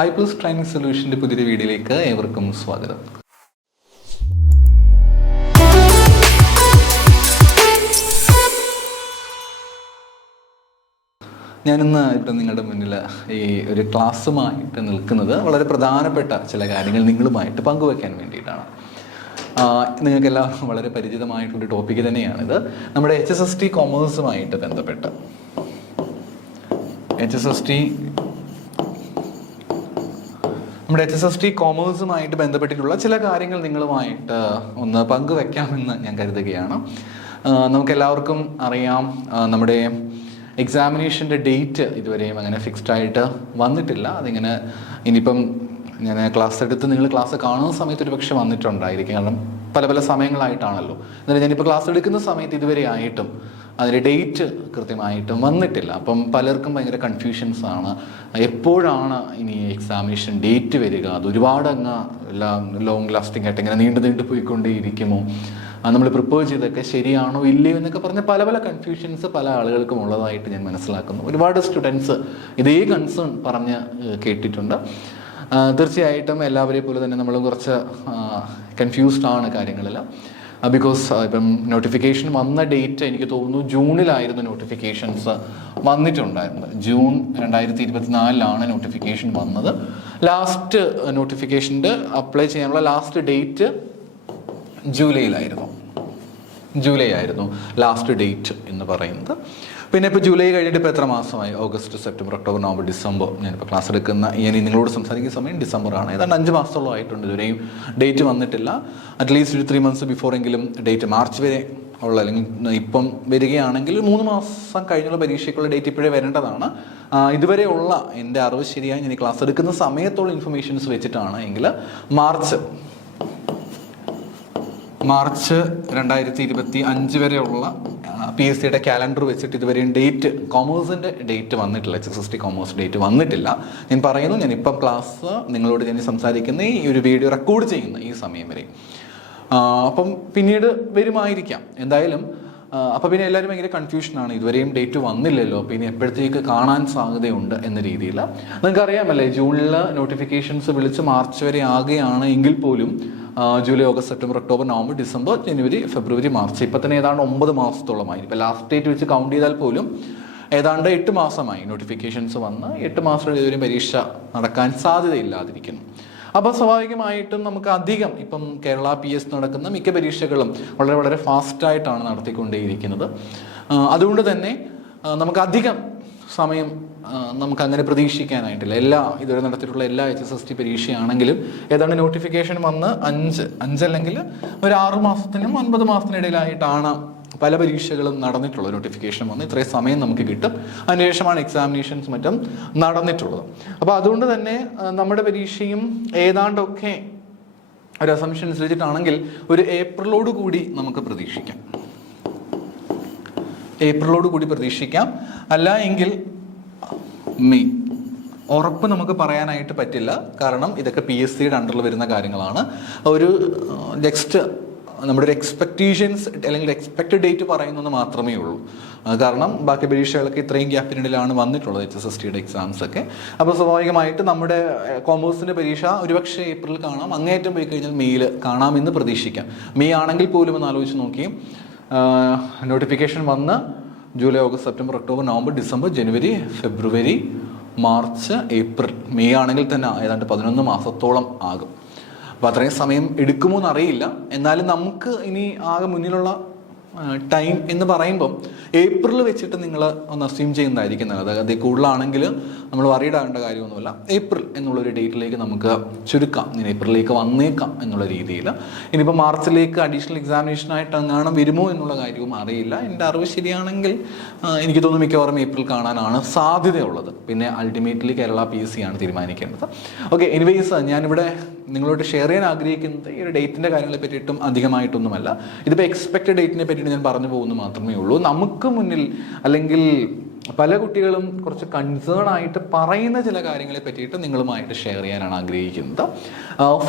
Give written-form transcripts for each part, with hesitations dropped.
iPlus training സൊല്യൂഷൻ്റെ പുതിയൊരു വീഡിയോയിലേക്ക് ഏവർക്കും സ്വാഗതം. ഞാനിന്ന് ഇവിടെ നിങ്ങളുടെ മുന്നിൽ ഈ ഒരു ക്ലാസ്സുമായിട്ട് നിൽക്കുന്നത് വളരെ പ്രധാനപ്പെട്ട ചില കാര്യങ്ങൾ നിങ്ങളുമായിട്ട് പങ്കുവയ്ക്കാൻ വേണ്ടിയിട്ടാണ്. നിങ്ങൾക്കെല്ലാം വളരെ പരിചിതമായിട്ടുള്ളൊരു ടോപ്പിക്ക് തന്നെയാണിത്. നമ്മുടെ HSST കൊമേഴ്സുമായിട്ട് ബന്ധപ്പെട്ട് നമ്മുടെ HSST കോമേഴ്സുമായിട്ട് ബന്ധപ്പെട്ടിട്ടുള്ള ചില കാര്യങ്ങൾ നിങ്ങളുമായിട്ട് ഒന്ന് പങ്കുവെക്കാമെന്ന് ഞാൻ കരുതുകയാണ്. നമുക്കെല്ലാവർക്കും അറിയാം, നമ്മുടെ എക്സാമിനേഷൻ്റെ ഡേറ്റ് ഇതുവരെയും അങ്ങനെ ഫിക്സ്ഡ് ആയിട്ട് വന്നിട്ടില്ല. അതിങ്ങനെ ഇനിയിപ്പം ഞാൻ ക്ലാസ് എടുത്ത് നിങ്ങൾ ക്ലാസ് കാണുന്ന സമയത്ത് ഒരു പക്ഷേ വന്നിട്ടുണ്ടായിരിക്കും. കാരണം പല പല സമയങ്ങളായിട്ടാണല്ലോ. എന്നാലും ഞാനിപ്പോൾ ക്ലാസ് എടുക്കുന്ന സമയത്ത് ഇതുവരെ ആയിട്ടും അതിൻ്റെ ഡേറ്റ് കൃത്യമായിട്ടും വന്നിട്ടില്ല. അപ്പം പലർക്കും ഭയങ്കര കൺഫ്യൂഷൻസ് ആണ്. എപ്പോഴാണ് ഇനി എക്സാമിനേഷൻ ഡേറ്റ് വരിക? അത് ഒരുപാട് അങ്ങ് ലോങ് ലാസ്റ്റിംഗ് ആയിട്ട് ഇങ്ങനെ നീണ്ടു പോയിക്കൊണ്ടേയിരിക്കുമോ? നമ്മൾ പ്രിപ്പയർ ചെയ്തൊക്കെ ശരിയാണോ ഇല്ലയോ എന്നൊക്കെ പറഞ്ഞ് പല പല കൺഫ്യൂഷൻസ് പല ആളുകൾക്കും ഉള്ളതായിട്ട് ഞാൻ മനസ്സിലാക്കുന്നു. ഒരുപാട് സ്റ്റുഡൻസ് ഇതേ കൺസേൺ പറഞ്ഞ് കേട്ടിട്ടുണ്ട്. തീർച്ചയായിട്ടും എല്ലാവരെയും പോലെ തന്നെ നമ്മൾ കുറച്ച് കൺഫ്യൂസ്ഡ് ആണ് കാര്യങ്ങളെല്ലാം. ബിക്കോസ് ഇപ്പം നോട്ടിഫിക്കേഷൻ വന്ന ഡേറ്റ് എനിക്ക് തോന്നുന്നു ജൂണിലായിരുന്നു നോട്ടിഫിക്കേഷൻസ് വന്നിട്ടുണ്ടായിരുന്നത്. ജൂൺ 2024 നോട്ടിഫിക്കേഷൻ വന്നത്. ലാസ്റ്റ് നോട്ടിഫിക്കേഷൻ്റെ അപ്ലൈ ചെയ്യാനുള്ള ലാസ്റ്റ് ഡേറ്റ് ജൂലൈ ആയിരുന്നു ലാസ്റ്റ് ഡേറ്റ് എന്ന് പറയുന്നത്. പിന്നെ ഇപ്പോൾ ജൂലൈ കഴിഞ്ഞിട്ട് ഇപ്പോൾ എത്ര മാസമായി? August, September, October, November, December. ഞാനിപ്പോൾ ക്ലാസ് എടുക്കുന്ന നിങ്ങളോട് സംസാരിക്കുന്ന സമയം ഡിസംബറാണ്. ഏതാണ്ട് 5 മാസത്തോളം ആയിട്ടുണ്ട്. ഇതുവരെയും ഡേറ്റ് വന്നിട്ടില്ല. അറ്റ്ലീസ്റ്റ് ഒരു 3 months ബിഫോർ എങ്കിലും ഡേറ്റ് മാർച്ച് വരെ ഉള്ള, അല്ലെങ്കിൽ ഇപ്പം വരികയാണെങ്കിൽ 3 മാസം കഴിഞ്ഞുള്ള പരീക്ഷയ്ക്കുള്ള ഡേറ്റ് ഇപ്പോഴേ വരേണ്ടതാണ്. ഇതുവരെ ഉള്ള എൻ്റെ അറിവ് ശരിയായി ഞാൻ ക്ലാസ് എടുക്കുന്ന സമയത്തുള്ള ഇൻഫർമേഷൻസ് വെച്ചിട്ടാണ് എങ്കിൽ മാർച്ച് 2025 വരെയുള്ള PSCയുടെ കാലണ്ടർ വെച്ചിട്ട് ഇതുവരെയും ഡേറ്റ്, കോമേഴ്സിൻ്റെ ഡേറ്റ് വന്നിട്ടില്ല. HSST കോമേഴ്സ് ഡേറ്റ് വന്നിട്ടില്ല. ഞാൻ പറയുന്നു, ഞാനിപ്പം ക്ലാസ് നിങ്ങളോട് ഞാൻ സംസാരിക്കുന്ന ഈ ഒരു വീഡിയോ റെക്കോർഡ് ചെയ്യുന്ന ഈ സമയം വരെ. അപ്പം പിന്നീട് വരുമായിരിക്കാം എന്തായാലും. അപ്പോൾ പിന്നെ എല്ലാവരും ഭയങ്കര കൺഫ്യൂഷനാണ്. ഇതുവരെയും ഡേറ്റ് വന്നില്ലല്ലോ, പിന്നെ എപ്പോഴത്തേക്ക് കാണാൻ സാധ്യതയുണ്ട് എന്ന രീതിയിൽ. നിങ്ങൾക്കറിയാമല്ലേ, ജൂണിൽ നോട്ടിഫിക്കേഷൻസ് വിളിച്ച് മാർച്ച് വരെ ആകുകയാണ് എങ്കിൽ പോലും July, August, September, October, November, December, ജനുവരി, ഫെബ്രുവരി, മാർച്ച്, ഇപ്പം തന്നെ ഏതാണ്ട് 9 മാസത്തോളമായി. ഇപ്പോൾ ലാസ്റ്റ് ഡേറ്റ് വെച്ച് കൗണ്ട് ചെയ്താൽ പോലും ഏതാണ്ട് 8 മാസമായി നോട്ടിഫിക്കേഷൻസ് വന്ന്. 8 മാസം ഇതുവരെയും പരീക്ഷ നടക്കാൻ സാധ്യതയില്ലാതിരിക്കുന്നു. അപ്പോൾ സ്വാഭാവികമായിട്ടും നമുക്ക് അധികം ഇപ്പം കേരള PS നടക്കുന്ന മിക്ക പരീക്ഷകളും വളരെ വളരെ ഫാസ്റ്റായിട്ടാണ് നടത്തിക്കൊണ്ടേയിരിക്കുന്നത്. അതുകൊണ്ട് തന്നെ നമുക്ക് അധികം സമയം നമുക്കങ്ങനെ പ്രതീക്ഷിക്കാനായിട്ടില്ല. ഇതുവരെ നടത്തിയിട്ടുള്ള എല്ലാ HSST പരീക്ഷയാണെങ്കിലും ഏതാണ്ട് നോട്ടിഫിക്കേഷൻ വന്ന് 5 അല്ലെങ്കിൽ ഒരു 6 മാസത്തിനും 9 മാസത്തിനിടയിലായിട്ടാണ് പല പരീക്ഷകളും നടന്നിട്ടുള്ളത്. നോട്ടിഫിക്കേഷൻ വന്ന് ഇത്രയും സമയം നമുക്ക് കിട്ടും. അതിനുശേഷമാണ് എക്സാമിനേഷൻസ് മറ്റും നടന്നിട്ടുള്ളത്. അപ്പോൾ അതുകൊണ്ട് തന്നെ നമ്മുടെ പരീക്ഷയും ഏതാണ്ടൊക്കെ ഒരു അസംഷൻ അനുസരിച്ചിട്ടാണെങ്കിൽ ഒരു ഏപ്രിലോട് കൂടി നമുക്ക് പ്രതീക്ഷിക്കാം. അല്ല എങ്കിൽ മെയ്. ഉറപ്പ് നമുക്ക് പറയാനായിട്ട് പറ്റില്ല. കാരണം ഇതൊക്കെ PSCയുടെ അണ്ടറിൽ വരുന്ന കാര്യങ്ങളാണ്. ഒരു നെക്സ്റ്റ് നമ്മുടെ ഒരു എക്സ്പെക്റ്റേഷൻസ് അല്ലെങ്കിൽ എക്സ്പെക്റ്റഡ് ഡേറ്റ് പറയുന്നത് മാത്രമേ ഉള്ളൂ. കാരണം ബാക്കി പരീക്ഷകളൊക്കെ ഇത്രയും ഗ്യാപ്പിനിടയിലാണ് വന്നിട്ടുള്ളത്, HSSTയുടെ എക്സാംസ് ഒക്കെ. അപ്പോൾ സ്വാഭാവികമായിട്ട് നമ്മുടെ കോമേഴ്സിൻ്റെ പരീക്ഷ ഒരുപക്ഷെ ഏപ്രിൽ കാണാം, അങ്ങേയറ്റം പോയി കഴിഞ്ഞാൽ മെയ്യിൽ കാണാമെന്ന് പ്രതീക്ഷിക്കാം. മെയ് ആണെങ്കിൽ പോലും ഒന്ന് ആലോചിച്ച് നോക്കി, നോട്ടിഫിക്കേഷൻ വന്ന് July, August, September, October, November, December, ജനുവരി, ഫെബ്രുവരി, മാർച്ച്, ഏപ്രിൽ, മെയ് ആണെങ്കിൽ തന്നെ ഏതാണ്ട് 11 മാസത്തോളം ആകും. അപ്പോൾ അത്രയും സമയം എടുക്കുമോ എന്നറിയില്ല. എന്നാലും നമുക്ക് ഇനി ആകെ മുന്നിലുള്ള ടൈം എന്ന് പറയുമ്പം ഏപ്രിൽ വെച്ചിട്ട് നിങ്ങൾ ഒന്ന് അസ്യൂം ചെയ്യുന്നതായിരിക്കും നല്ലത്. അതേ കൂടുതലാണെങ്കിൽ നമ്മൾ വറീഡ് ആകേണ്ട കാര്യമൊന്നുമില്ല. ഏപ്രിൽ എന്നുള്ളൊരു ഡേറ്റിലേക്ക് നമുക്ക് ചുരുക്കാം. ഇനി ഏപ്രിലേക്ക് വന്നേക്കാം എന്നുള്ള രീതിയിൽ. ഇനിയിപ്പോൾ മാർച്ചിലേക്ക് അഡീഷണൽ എക്സാമിനേഷനായിട്ട് അങ്ങാണം വരുമോ എന്നുള്ള കാര്യവും അറിയില്ല. എൻ്റെ അറിവ് ശരിയാണെങ്കിൽ എനിക്ക് തോന്നുന്നു മിക്കവാറും ഏപ്രിൽ കാണാനാണ് സാധ്യതയുള്ളത്. പിന്നെ അൾട്ടിമേറ്റ്ലി കേരള PSC ആണ് തീരുമാനിക്കേണ്ടത്. ഓക്കെ, എനിവേസ് ഞാനിവിടെ നിങ്ങളോട് ഷെയർ ചെയ്യാൻ ആഗ്രഹിക്കുന്നത് ഈ ഒരു ഡേറ്റിൻ്റെ കാര്യങ്ങളെ പറ്റിയിട്ടും അധികമായിട്ടൊന്നുമല്ല. ഇതിപ്പോൾ എക്സ്പെക്റ്റഡ് ഡേറ്റിനെ പറ്റിയിട്ട് ഞാൻ പറഞ്ഞു പോകുന്നു മാത്രമേ ഉള്ളൂ. നമുക്ക് മുന്നിൽ അല്ലെങ്കിൽ പല കുട്ടികളും കുറച്ച് കൺസേൺ ആയിട്ട് പറയുന്ന ചില കാര്യങ്ങളെ പറ്റിയിട്ട് നിങ്ങളുമായിട്ട് ഷെയർ ചെയ്യാനാണ് ആഗ്രഹിക്കുന്നത്.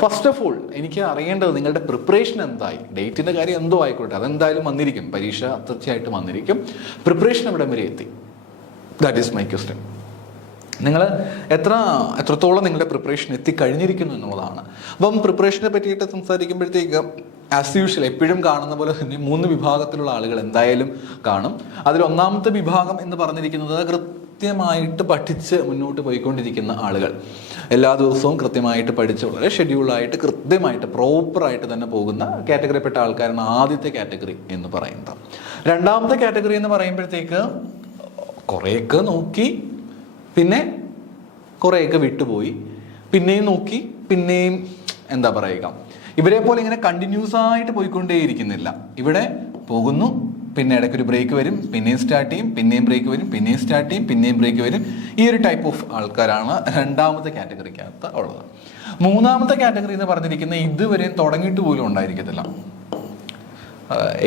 ഫസ്റ്റ് ഓഫ് ഓൾ എനിക്ക് അറിയേണ്ടത് നിങ്ങളുടെ പ്രിപ്പറേഷൻ എന്തായി. ഡേറ്റിൻ്റെ കാര്യം എന്തോ ആയിക്കോട്ടെ, അതെന്തായാലും വന്നിരിക്കും, പരീക്ഷ തീർച്ചയായിട്ടും വന്നിരിക്കും. പ്രിപ്പറേഷൻ എവിടെ വരെ എത്തി? That is my question. നിങ്ങൾ എത്രത്തോളം നിങ്ങളുടെ പ്രിപ്പറേഷൻ എത്തിക്കഴിഞ്ഞിരിക്കുന്നു എന്നുള്ളതാണ്. അപ്പം പ്രിപ്പറേഷനെ പറ്റിയിട്ട് സംസാരിക്കുമ്പോഴത്തേക്ക് ആസ് യൂഷ്വൽ എപ്പോഴും കാണുന്ന പോലെ തന്നെ 3 വിഭാഗത്തിലുള്ള ആളുകൾ എന്തായാലും കാണും. അതിൽ ഒന്നാമത്തെ വിഭാഗം എന്ന് പറഞ്ഞിരിക്കുന്നത് കൃത്യമായിട്ട് പഠിച്ച് മുന്നോട്ട് പോയിക്കൊണ്ടിരിക്കുന്ന ആളുകൾ, എല്ലാ ദിവസവും കൃത്യമായിട്ട് പഠിച്ച് വളരെ ഷെഡ്യൂളായിട്ട് കൃത്യമായിട്ട് പ്രോപ്പറായിട്ട് തന്നെ പോകുന്ന കാറ്റഗറിപ്പെട്ട ആൾക്കാരാണ് ആദ്യത്തെ കാറ്റഗറി എന്ന് പറയുന്നത്. രണ്ടാമത്തെ കാറ്റഗറി എന്ന് പറയുമ്പോഴത്തേക്ക് കുറേയൊക്കെ നോക്കി, പിന്നെ കുറേയൊക്കെ വിട്ടുപോയി, പിന്നെയും നോക്കി, പിന്നെയും എന്താ പറയുക, ഇവരെ പോലെ ഇങ്ങനെ കണ്ടിന്യൂസ് ആയിട്ട് പോയിക്കൊണ്ടേയിരിക്കുന്നില്ല. ഇവിടെ പോകുന്നു, പിന്നെ ഇടയ്ക്കൊരു ബ്രേക്ക് വരും, പിന്നെയും സ്റ്റാർട്ട് ചെയ്യും, പിന്നെയും ബ്രേക്ക് വരും, പിന്നെയും സ്റ്റാർട്ട് ചെയ്യും, പിന്നെയും ബ്രേക്ക് വരും. ഈ ഒരു ടൈപ്പ് ഓഫ് ആൾക്കാരാണ് രണ്ടാമത്തെ കാറ്റഗറിക്കകത്ത് ഉള്ളത്. മൂന്നാമത്തെ കാറ്റഗറി എന്ന് പറഞ്ഞിരിക്കുന്നത് ഇതുവരെയും തുടങ്ങിയിട്ട് പോലും ഉണ്ടായിരിക്കത്തില്ല.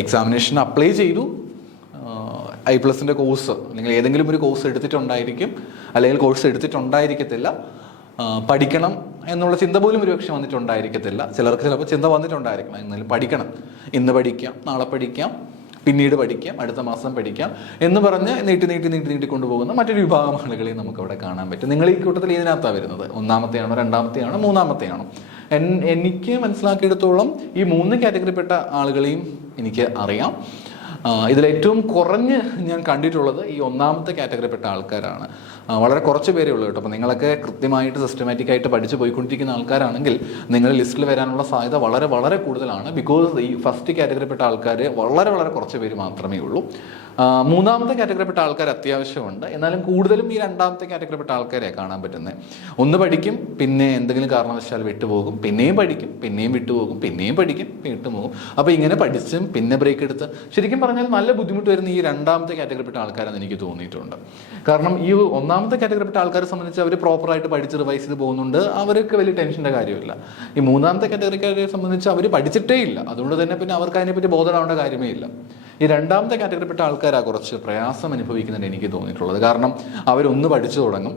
എക്സാമിനേഷൻ അപ്ലൈ ചെയ്തു, I+ന്റെ കോഴ്സ് അല്ലെങ്കിൽ ഏതെങ്കിലും ഒരു കോഴ്സ് എടുത്തിട്ടുണ്ടായിരിക്കും, അല്ലെങ്കിൽ കോഴ്സ് എടുത്തിട്ടുണ്ടായിരിക്കത്തില്ല, പഠിക്കണം എന്നുള്ള ചിന്ത പോലും ഒരുപക്ഷെ വന്നിട്ടുണ്ടായിരിക്കത്തില്ല. ചിലർക്ക് ചിലപ്പോൾ ചിന്ത വന്നിട്ടുണ്ടായിരിക്കണം, എന്നാലും പഠിക്കണം, ഇന്ന് പഠിക്കാം, നാളെ പഠിക്കാം, പിന്നീട് പഠിക്കാം, അടുത്ത മാസം പഠിക്കാം എന്ന് പറഞ്ഞ് നീട്ടി കൊണ്ടുപോകുന്ന മറ്റൊരു വിഭാഗം ആളുകളെയും നമുക്ക് അവിടെ കാണാൻ പറ്റും. നിങ്ങൾ ഈ കൂട്ടത്തിൽ ഇതിനകത്താണ് വരുന്നത്? ഒന്നാമത്തെയാണോ, രണ്ടാമത്തെയാണോ, മൂന്നാമത്തെയാണോ? എനിക്ക് മനസ്സിലാക്കിയെടുത്തോളം ഈ 3 കാറ്റഗറിപ്പെട്ട ആളുകളെയും എനിക്ക് അറിയാം. ഇതിലേറ്റവും കുറഞ്ഞ് ഞാൻ കണ്ടിട്ടുള്ളത് ഈ ഒന്നാമത്തെ കാറ്റഗറിപ്പെട്ട ആൾക്കാരാണ്. വളരെ കുറച്ച് പേരേ ഉള്ളൂ കേട്ടോ. അപ്പോൾ നിങ്ങളൊക്കെ കൃത്യമായിട്ട് സിസ്റ്റമാറ്റിക്കായിട്ട് പഠിച്ച് പോയിക്കൊണ്ടിരിക്കുന്ന ആൾക്കാരാണെങ്കിൽ നിങ്ങളുടെ ലിസ്റ്റിൽ വരാനുള്ള സാധ്യത വളരെ വളരെ കൂടുതലാണ്. ബിക്കോസ് ഈ ഫസ്റ്റ് കാറ്റഗറിപ്പെട്ട ആൾക്കാർ വളരെ വളരെ കുറച്ച് പേര് മാത്രമേ ഉള്ളൂ. മൂന്നാമത്തെ കാറ്റഗറിപ്പെട്ട ആൾക്കാർ അത്യാവശ്യമുണ്ട്, എന്നാലും കൂടുതലും ഈ രണ്ടാമത്തെ കാറ്റഗറിപ്പെട്ട ആൾക്കാരെ കാണാൻ പറ്റുന്നത്. ഒന്ന് പഠിക്കും, പിന്നെ എന്തെങ്കിലും കാരണവശാൽ വിട്ടുപോകും, പിന്നെയും പഠിക്കും, പിന്നെയും വിട്ടുപോകും, പിന്നെയും പഠിക്കും, വിട്ടുപോകും. അപ്പോൾ ഇങ്ങനെ പഠിച്ചും പിന്നെ ബ്രേക്ക് എടുത്ത് ശരിക്കും പറഞ്ഞാൽ നല്ല ബുദ്ധിമുട്ട് വരുന്ന ഈ രണ്ടാമത്തെ കാറ്റഗറിപ്പെട്ട ആൾക്കാരെന്ന് എനിക്ക് തോന്നിയിട്ടുണ്ട്. കാരണം ഈ ഒന്നാമത്തെ കാറ്റഗറിപ്പെട്ട ആൾക്കാരെ സംബന്ധിച്ച് അവർ പ്രോപ്പറായിട്ട് പഠിച്ച് റിവൈസ് ചെയ്ത് പോകുന്നുണ്ട്, അവർക്ക് വലിയ ടെൻഷൻ്റെ കാര്യമില്ല. ഈ മൂന്നാമത്തെ കാറ്റഗറിക്കാരെ സംബന്ധിച്ച് അവർ പഠിച്ചിട്ടേ ഇല്ല, അതുകൊണ്ട് തന്നെ പിന്നെ അവർക്ക് അതിനെപ്പറ്റി ബോധമാവേണ്ട കാര്യമേ ഇല്ല. ഈ രണ്ടാമത്തെ കാറ്റഗറിപ്പെട്ട ആൾക്കാരാണ് കുറച്ച് പ്രയാസം അനുഭവിക്കുന്നുണ്ട് എനിക്ക് തോന്നിയിട്ടുള്ളത്. കാരണം അവരൊന്ന് പഠിച്ചു തുടങ്ങും,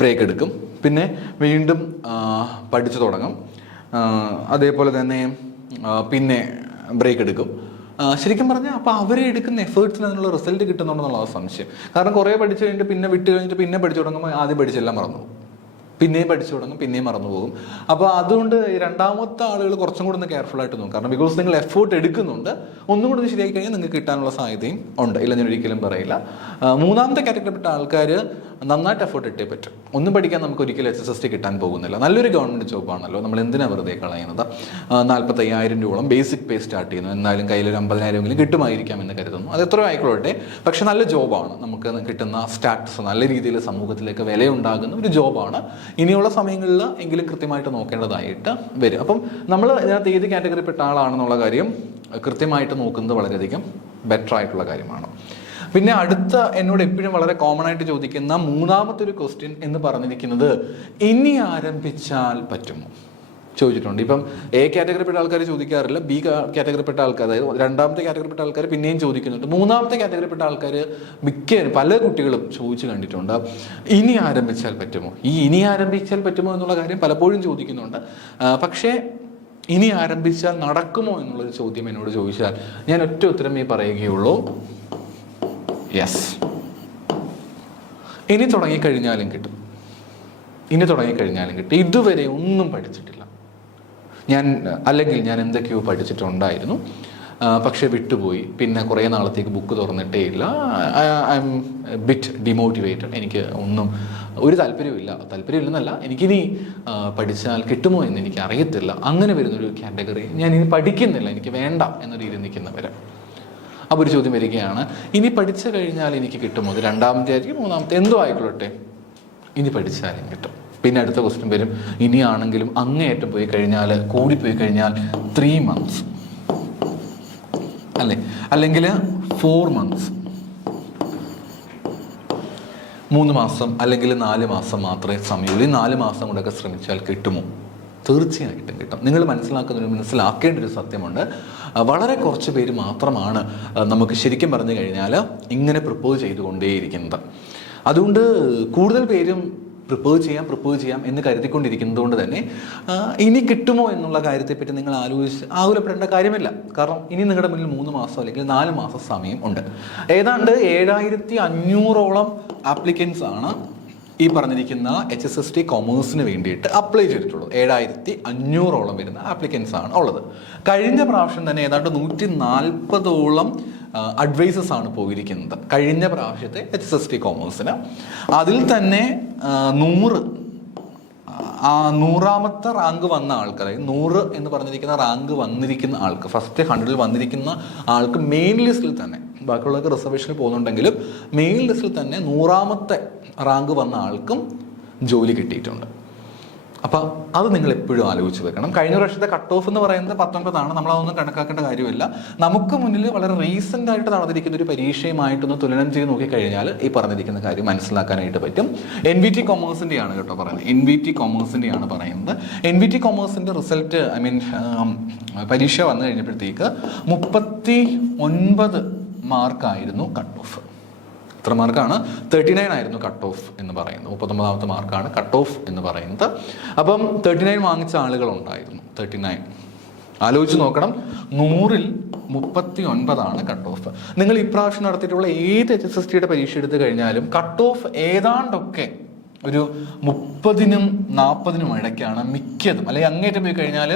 ബ്രേക്ക് എടുക്കും, പിന്നെ വീണ്ടും പഠിച്ചു തുടങ്ങും, അതേപോലെ തന്നെ പിന്നെ ബ്രേക്ക് എടുക്കും. ശരിക്കും പറഞ്ഞാൽ അപ്പോൾ അവർ എടുക്കുന്ന എഫേർട്സിന് അതിനുള്ള റിസൾട്ട് കിട്ടുന്നുണ്ടെന്നുള്ള സംശയം. കാരണം കുറേ പഠിച്ചു കഴിഞ്ഞിട്ട് പിന്നെ വിട്ട് കഴിഞ്ഞിട്ട് പിന്നെ പഠിച്ചു തുടങ്ങുമ്പോൾ ആദ്യം പഠിച്ചെല്ലാം മറന്നു, പിന്നെയും പഠിച്ചു തുടങ്ങും, പിന്നെയും മറന്നു പോകും. അപ്പോൾ അതുകൊണ്ട് രണ്ടാമത്തെ ആളുകൾ കുറച്ചും കൂടെ ഒന്ന് കെയർഫുൾ ആയിട്ട് നോക്കും. കാരണം ബിക്കോസ് നിങ്ങൾ എഫേർട്ട് എടുക്കുന്നുണ്ട്, ഒന്നും കൂടെ ഒന്ന് ശരിയാക്കി കഴിഞ്ഞാൽ നിങ്ങൾക്ക് കിട്ടാനുള്ള സാധ്യതയും ഉണ്ട്, ഇല്ല ഞാൻ ഒരിക്കലും പറയില്ല. മൂന്നാമത്തെ കാറ്റഗറിപ്പെട്ട ആൾക്കാർ നന്നായിട്ട് എഫേർട്ട് ഇട്ടേ പറ്റും. ഒന്നും പഠിക്കാൻ നമുക്ക് ഒരിക്കലും SSST കിട്ടാൻ പോകുന്നില്ല. നല്ലൊരു ഗവൺമെൻറ് ജോബാണല്ലോ, നമ്മൾ എന്തിനാണ് വെറുതെ കളയുന്നത്? 45,000 രൂപയോളം ബേസിക് പേ സ്റ്റാർട്ട് ചെയ്യുന്നു, എന്നാലും കയ്യിൽ ഒരു 50,000 കിട്ടുമായിരിക്കാം എന്ന് കരുതുന്നു. അത് എത്രയോ ആയിക്കോട്ടെ, പക്ഷെ നല്ല ജോബാണ്, നമുക്ക് കിട്ടുന്ന സ്റ്റാറ്റസ് നല്ല രീതിയിൽ സമൂഹത്തിലേക്ക് വിലയുണ്ടാകുന്ന ഒരു ജോബാണ്. ഇനിയുള്ള സമയങ്ങളിൽ എങ്കിലും കൃത്യമായിട്ട് നോക്കേണ്ടതായിട്ട് വരും. അപ്പം നമ്മൾ ഇതിനകത്ത് ഏത് കാറ്റഗറിപ്പെട്ട ആളാണെന്നുള്ള കാര്യം കൃത്യമായിട്ട് നോക്കുന്നത് വളരെയധികം ബെറ്റർ ആയിട്ടുള്ള കാര്യമാണ്. പിന്നെ അടുത്ത എന്നോട് എപ്പോഴും വളരെ കോമൺ ആയിട്ട് ചോദിക്കുന്ന മൂന്നാമത്തെ ഒരു ക്വസ്റ്റ്യൻ എന്ന് പറഞ്ഞിരിക്കുന്നത് ഇനി ആരംഭിച്ചാൽ പറ്റുമോ ചോദിച്ചിട്ടുണ്ട്. ഇപ്പം A കാറ്റഗറിപ്പെട്ട ആൾക്കാർ ചോദിക്കാറില്ല, B കാറ്റഗറിപ്പെട്ട ആൾക്കാർ, അതായത് രണ്ടാമത്തെ കാറ്റഗറിപ്പെട്ട ആൾക്കാർ പിന്നെയും ചോദിക്കുന്നുണ്ട്. മൂന്നാമത്തെ കാറ്റഗറിപ്പെട്ട ആൾക്കാർ പല കുട്ടികളും ചോദിച്ചു കണ്ടിട്ടുണ്ട്, ഇനി ആരംഭിച്ചാൽ പറ്റുമോ? ഈ ഇനി ആരംഭിച്ചാൽ പറ്റുമോ എന്നുള്ള കാര്യം പലപ്പോഴും ചോദിക്കുന്നുണ്ട്. പക്ഷേ ഇനി ആരംഭിച്ചാൽ നടക്കുമോ എന്നുള്ളൊരു ചോദ്യം എന്നോട് ചോദിച്ചാൽ ഞാൻ ഒറ്റ ഉത്തരമേ പറയുകയുള്ളൂ, യെസ്. ഇനി തുടങ്ങിക്കഴിഞ്ഞാലും കിട്ടും, ഇനി തുടങ്ങിക്കഴിഞ്ഞാലും കിട്ടും. ഇതുവരെ ഒന്നും പഠിച്ചിട്ടില്ല അല്ലെങ്കിൽ ഞാൻ എന്തൊക്കെയോ പഠിച്ചിട്ടുണ്ടായിരുന്നു, പക്ഷെ വിട്ടുപോയി, പിന്നെ കുറേ നാളത്തേക്ക് ബുക്ക് തുറന്നിട്ടേ ഇല്ല, ഐ എം ബിറ്റ് ഡിമോട്ടിവേറ്റഡ്, എനിക്ക് ഒന്നും ഒരു താല്പര്യമില്ലെന്നല്ല, എനിക്കിനി പഠിച്ചാൽ കിട്ടുമോ എന്ന് എനിക്ക് അറിയത്തില്ല, അങ്ങനെ വരുന്നൊരു കാറ്റഗറി. ഞാൻ ഇനി പഠിക്കുന്നില്ല, എനിക്ക് വേണ്ട എന്ന രീതിയിൽ നിൽക്കുന്നവരെ. അപ്പോൾ ഒരു ചോദ്യം വരികയാണ്, ഇനി പഠിച്ചു കഴിഞ്ഞാൽ എനിക്ക് കിട്ടുമോ? അത് രണ്ടാമത്തെ ആയിരിക്കും, മൂന്നാമത്തെ എന്തോ ആയിക്കൊള്ളട്ടെ, ഇനി പഠിച്ചാലും കിട്ടും. പിന്നെ അടുത്ത ക്വസ്റ്റ്യൻ വരും, ഇനിയാണെങ്കിലും അങ്ങേയറ്റം പോയി കഴിഞ്ഞാൽ, കൂടിപ്പോയി കഴിഞ്ഞാൽ 3 months അല്ലേ, അല്ലെങ്കിൽ 4 months, 3 മാസം അല്ലെങ്കിൽ 4 മാസം മാത്രമേ സമയമുള്ളൂ. ഈ 4 മാസം കൊണ്ടൊക്കെ ശ്രമിച്ചാൽ കിട്ടുമോ? തീർച്ചയായിട്ടും കിട്ടും. നിങ്ങൾ മനസ്സിലാക്കേണ്ട ഒരു സത്യമുണ്ട്, വളരെ കുറച്ച് പേര് മാത്രമാണ് നമുക്ക് ശരിക്കും പറഞ്ഞു കഴിഞ്ഞാൽ ഇങ്ങനെ പ്രിപ്പേർ ചെയ്തുകൊണ്ടേയിരിക്കുന്നത്. അതുകൊണ്ട് കൂടുതൽ പേരും പ്രിപ്പേർ ചെയ്യാം എന്ന് കരുതിക്കൊണ്ടിരിക്കുന്നത് കൊണ്ട് തന്നെ ഇനി കിട്ടുമോ എന്നുള്ള കാര്യത്തെപ്പറ്റി നിങ്ങൾ ആകുലപ്പെടേണ്ട കാര്യമില്ല. കാരണം ഇനി നിങ്ങളുടെ മുന്നിൽ 3 മാസം അല്ലെങ്കിൽ 4 മാസം സമയം ഉണ്ട്. ഏതാണ്ട് 7,500ഓളം ആപ്ലിക്കൻസ് ആണ് ഈ പറഞ്ഞിരിക്കുന്ന HSST കൊമേഴ്സിന് വേണ്ടിയിട്ട് അപ്ലൈ ചെയ്തിട്ടുള്ളത്. 7500 വരുന്ന ആപ്ലിക്കൻസ് ആണ് ഉള്ളത്. കഴിഞ്ഞ പ്രാവശ്യം തന്നെ ഏതാണ്ട് 140ഓളം അഡ്വൈസസ് ആണ് പോയിരിക്കുന്നത് കഴിഞ്ഞ പ്രാവശ്യത്തെ HSST കൊമേഴ്സിന്. അതിൽ തന്നെ 100ാമത്തെ റാങ്ക് വന്ന ആൾക്ക്, അതായത് 100 എന്ന് പറഞ്ഞിരിക്കുന്ന റാങ്ക് വന്നിരിക്കുന്ന ആൾക്ക്, ഫസ്റ്റ് 100ൽ വന്നിരിക്കുന്ന ആൾക്ക് മെയിൻ ലിസ്റ്റിൽ തന്നെ, ബാക്കിയുള്ളവർക്ക് റിസർവേഷനിൽ പോകുന്നുണ്ടെങ്കിലും മെയിൻ ലിസ്റ്റിൽ തന്നെ 100ാമത്തെ റാങ്ക് വന്ന ആൾക്കും ജോലി കിട്ടിയിട്ടുണ്ട്. അപ്പം അത് നിങ്ങൾ എപ്പോഴും ആലോചിച്ച് വെക്കണം. കഴിഞ്ഞ വർഷത്തെ കട്ട് ഓഫ് എന്ന് പറയുന്നത് 19 നമ്മളതൊന്നും കണക്കാക്കേണ്ട കാര്യമില്ല. നമുക്ക് മുന്നിൽ വളരെ റീസെൻ്റ് ആയിട്ട് നടന്നിരിക്കുന്ന ഒരു പരീക്ഷയുമായിട്ടൊന്ന് തുലനം ചെയ്ത് നോക്കിക്കഴിഞ്ഞാൽ ഈ പറഞ്ഞിരിക്കുന്ന കാര്യം മനസ്സിലാക്കാനായിട്ട് പറ്റും. NVT കൊമേഴ്സിൻ്റെയാണ് കേട്ടോ പറയുന്നത്. NVT കൊമേഴ്സിൻ്റെയാണ് പറയുന്നത്. NVT കൊമേഴ്സിൻ്റെ റിസൾട്ട് പരീക്ഷ വന്നു കഴിഞ്ഞപ്പോഴത്തേക്ക് 39 മാർക്കായിരുന്നു കട്ട് ഓഫ്. എത്ര മാർക്കാണ്? 39 ആയിരുന്നു കട്ട് ഓഫ് എന്ന് പറയുന്നത്. 39ാമത്തെ മാർക്കാണ് കട്ട് ഓഫ് എന്ന് പറയുന്നത്. അപ്പം 39 വാങ്ങിച്ച ആളുകളുണ്ടായിരുന്നു. 39 ആലോചിച്ച് നോക്കണം. 100ൽ 39 കട്ട് ഓഫ്. നിങ്ങൾ ഇപ്രാവശ്യം നടത്തിയിട്ടുള്ള ഏത് HSSTയുടെ പരീക്ഷ എടുത്തു കഴിഞ്ഞാലും കട്ട് ഓഫ് ഏതാണ്ടൊക്കെ ഒരു 30നും 40നും ഇടയ്ക്കാണ് മിക്കതും. അല്ലെങ്കിൽ അങ്ങേറ്റം പോയി കഴിഞ്ഞാൽ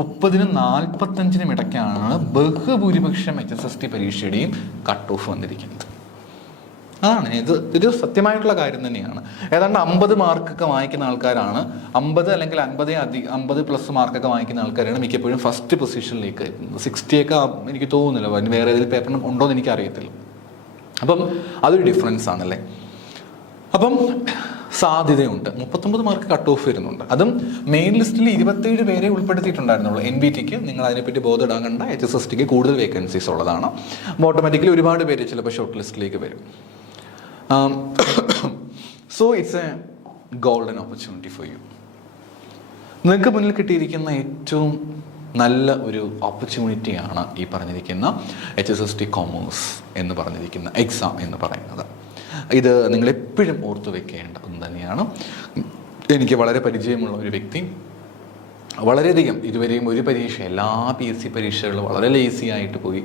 30നും 45നും ഇടയ്ക്കാണ് ബഹുഭൂരിപക്ഷം HSST പരീക്ഷയുടെയും കട്ട് ഓഫ് വന്നിരിക്കുന്നത്. അതാണ് ഇതൊരു സത്യമായിട്ടുള്ള കാര്യം തന്നെയാണ്. ഏതാണ്ട് 50 മാർക്കൊക്കെ വാങ്ങിക്കുന്ന ആൾക്കാരാണ്, 50 അല്ലെങ്കിൽ 50+ മാർക്കൊക്കെ വാങ്ങിക്കുന്ന ആൾക്കാരാണ് മിക്കപ്പോഴും ഫസ്റ്റ് പൊസിഷനിലേക്ക് എത്തുന്നത്. 60ഒക്കെ എനിക്ക് തോന്നുന്നില്ല, വേറെ ഏതെങ്കിലും പേപ്പറിനും ഉണ്ടോ എന്ന് എനിക്ക് അറിയത്തില്ല. അപ്പം അതൊരു ഡിഫറൻസ് ആണല്ലേ. അപ്പം സാധ്യതയുണ്ട്. 39 മാർക്ക് കട്ട് ഓഫ് വരുന്നുണ്ട്. അതും മെയിൻ ലിസ്റ്റിൽ 27 പേരെ ഉൾപ്പെടുത്തിയിട്ടുണ്ടായിരുന്നുള്ളൂ. NVTക്ക് നിങ്ങൾ അതിനെപ്പറ്റി ബോധമിടാകണ്ട. HSSTക്ക് കൂടുതൽ വേക്കൻസീസ് ഉള്ളതാണ്. ഓട്ടോമാറ്റിക്കലി ഒരുപാട് പേര് ചിലപ്പോൾ ഷോർട്ട് ലിസ്റ്റിലേക്ക് വരും. So it's A golden opportunity for you. നിങ്ങൾക്ക് മുന്നിൽ കിട്ടിയിരിക്കുന്ന ഏറ്റവും നല്ല ഒരു ഓപ്പർച്യൂണിറ്റിയാണ് ഈ പറഞ്ഞിരിക്കുന്ന HSST കൊമേഴ്സ് എന്ന് പറഞ്ഞിരിക്കുന്ന എക്സാം എന്ന് പറയുന്നത്. ഇത് നിങ്ങളെപ്പോഴും ഓർത്തു വെക്കേണ്ട ഒന്ന് തന്നെയാണ്. എനിക്ക് വളരെ പരിചയമുള്ള ഒരു വ്യക്തി, വളരെയധികം ഇതുവരെയും ഒരു പരീക്ഷ, എല്ലാ PSC പരീക്ഷകളും വളരെ ലേസി ആയിട്ട് പോയി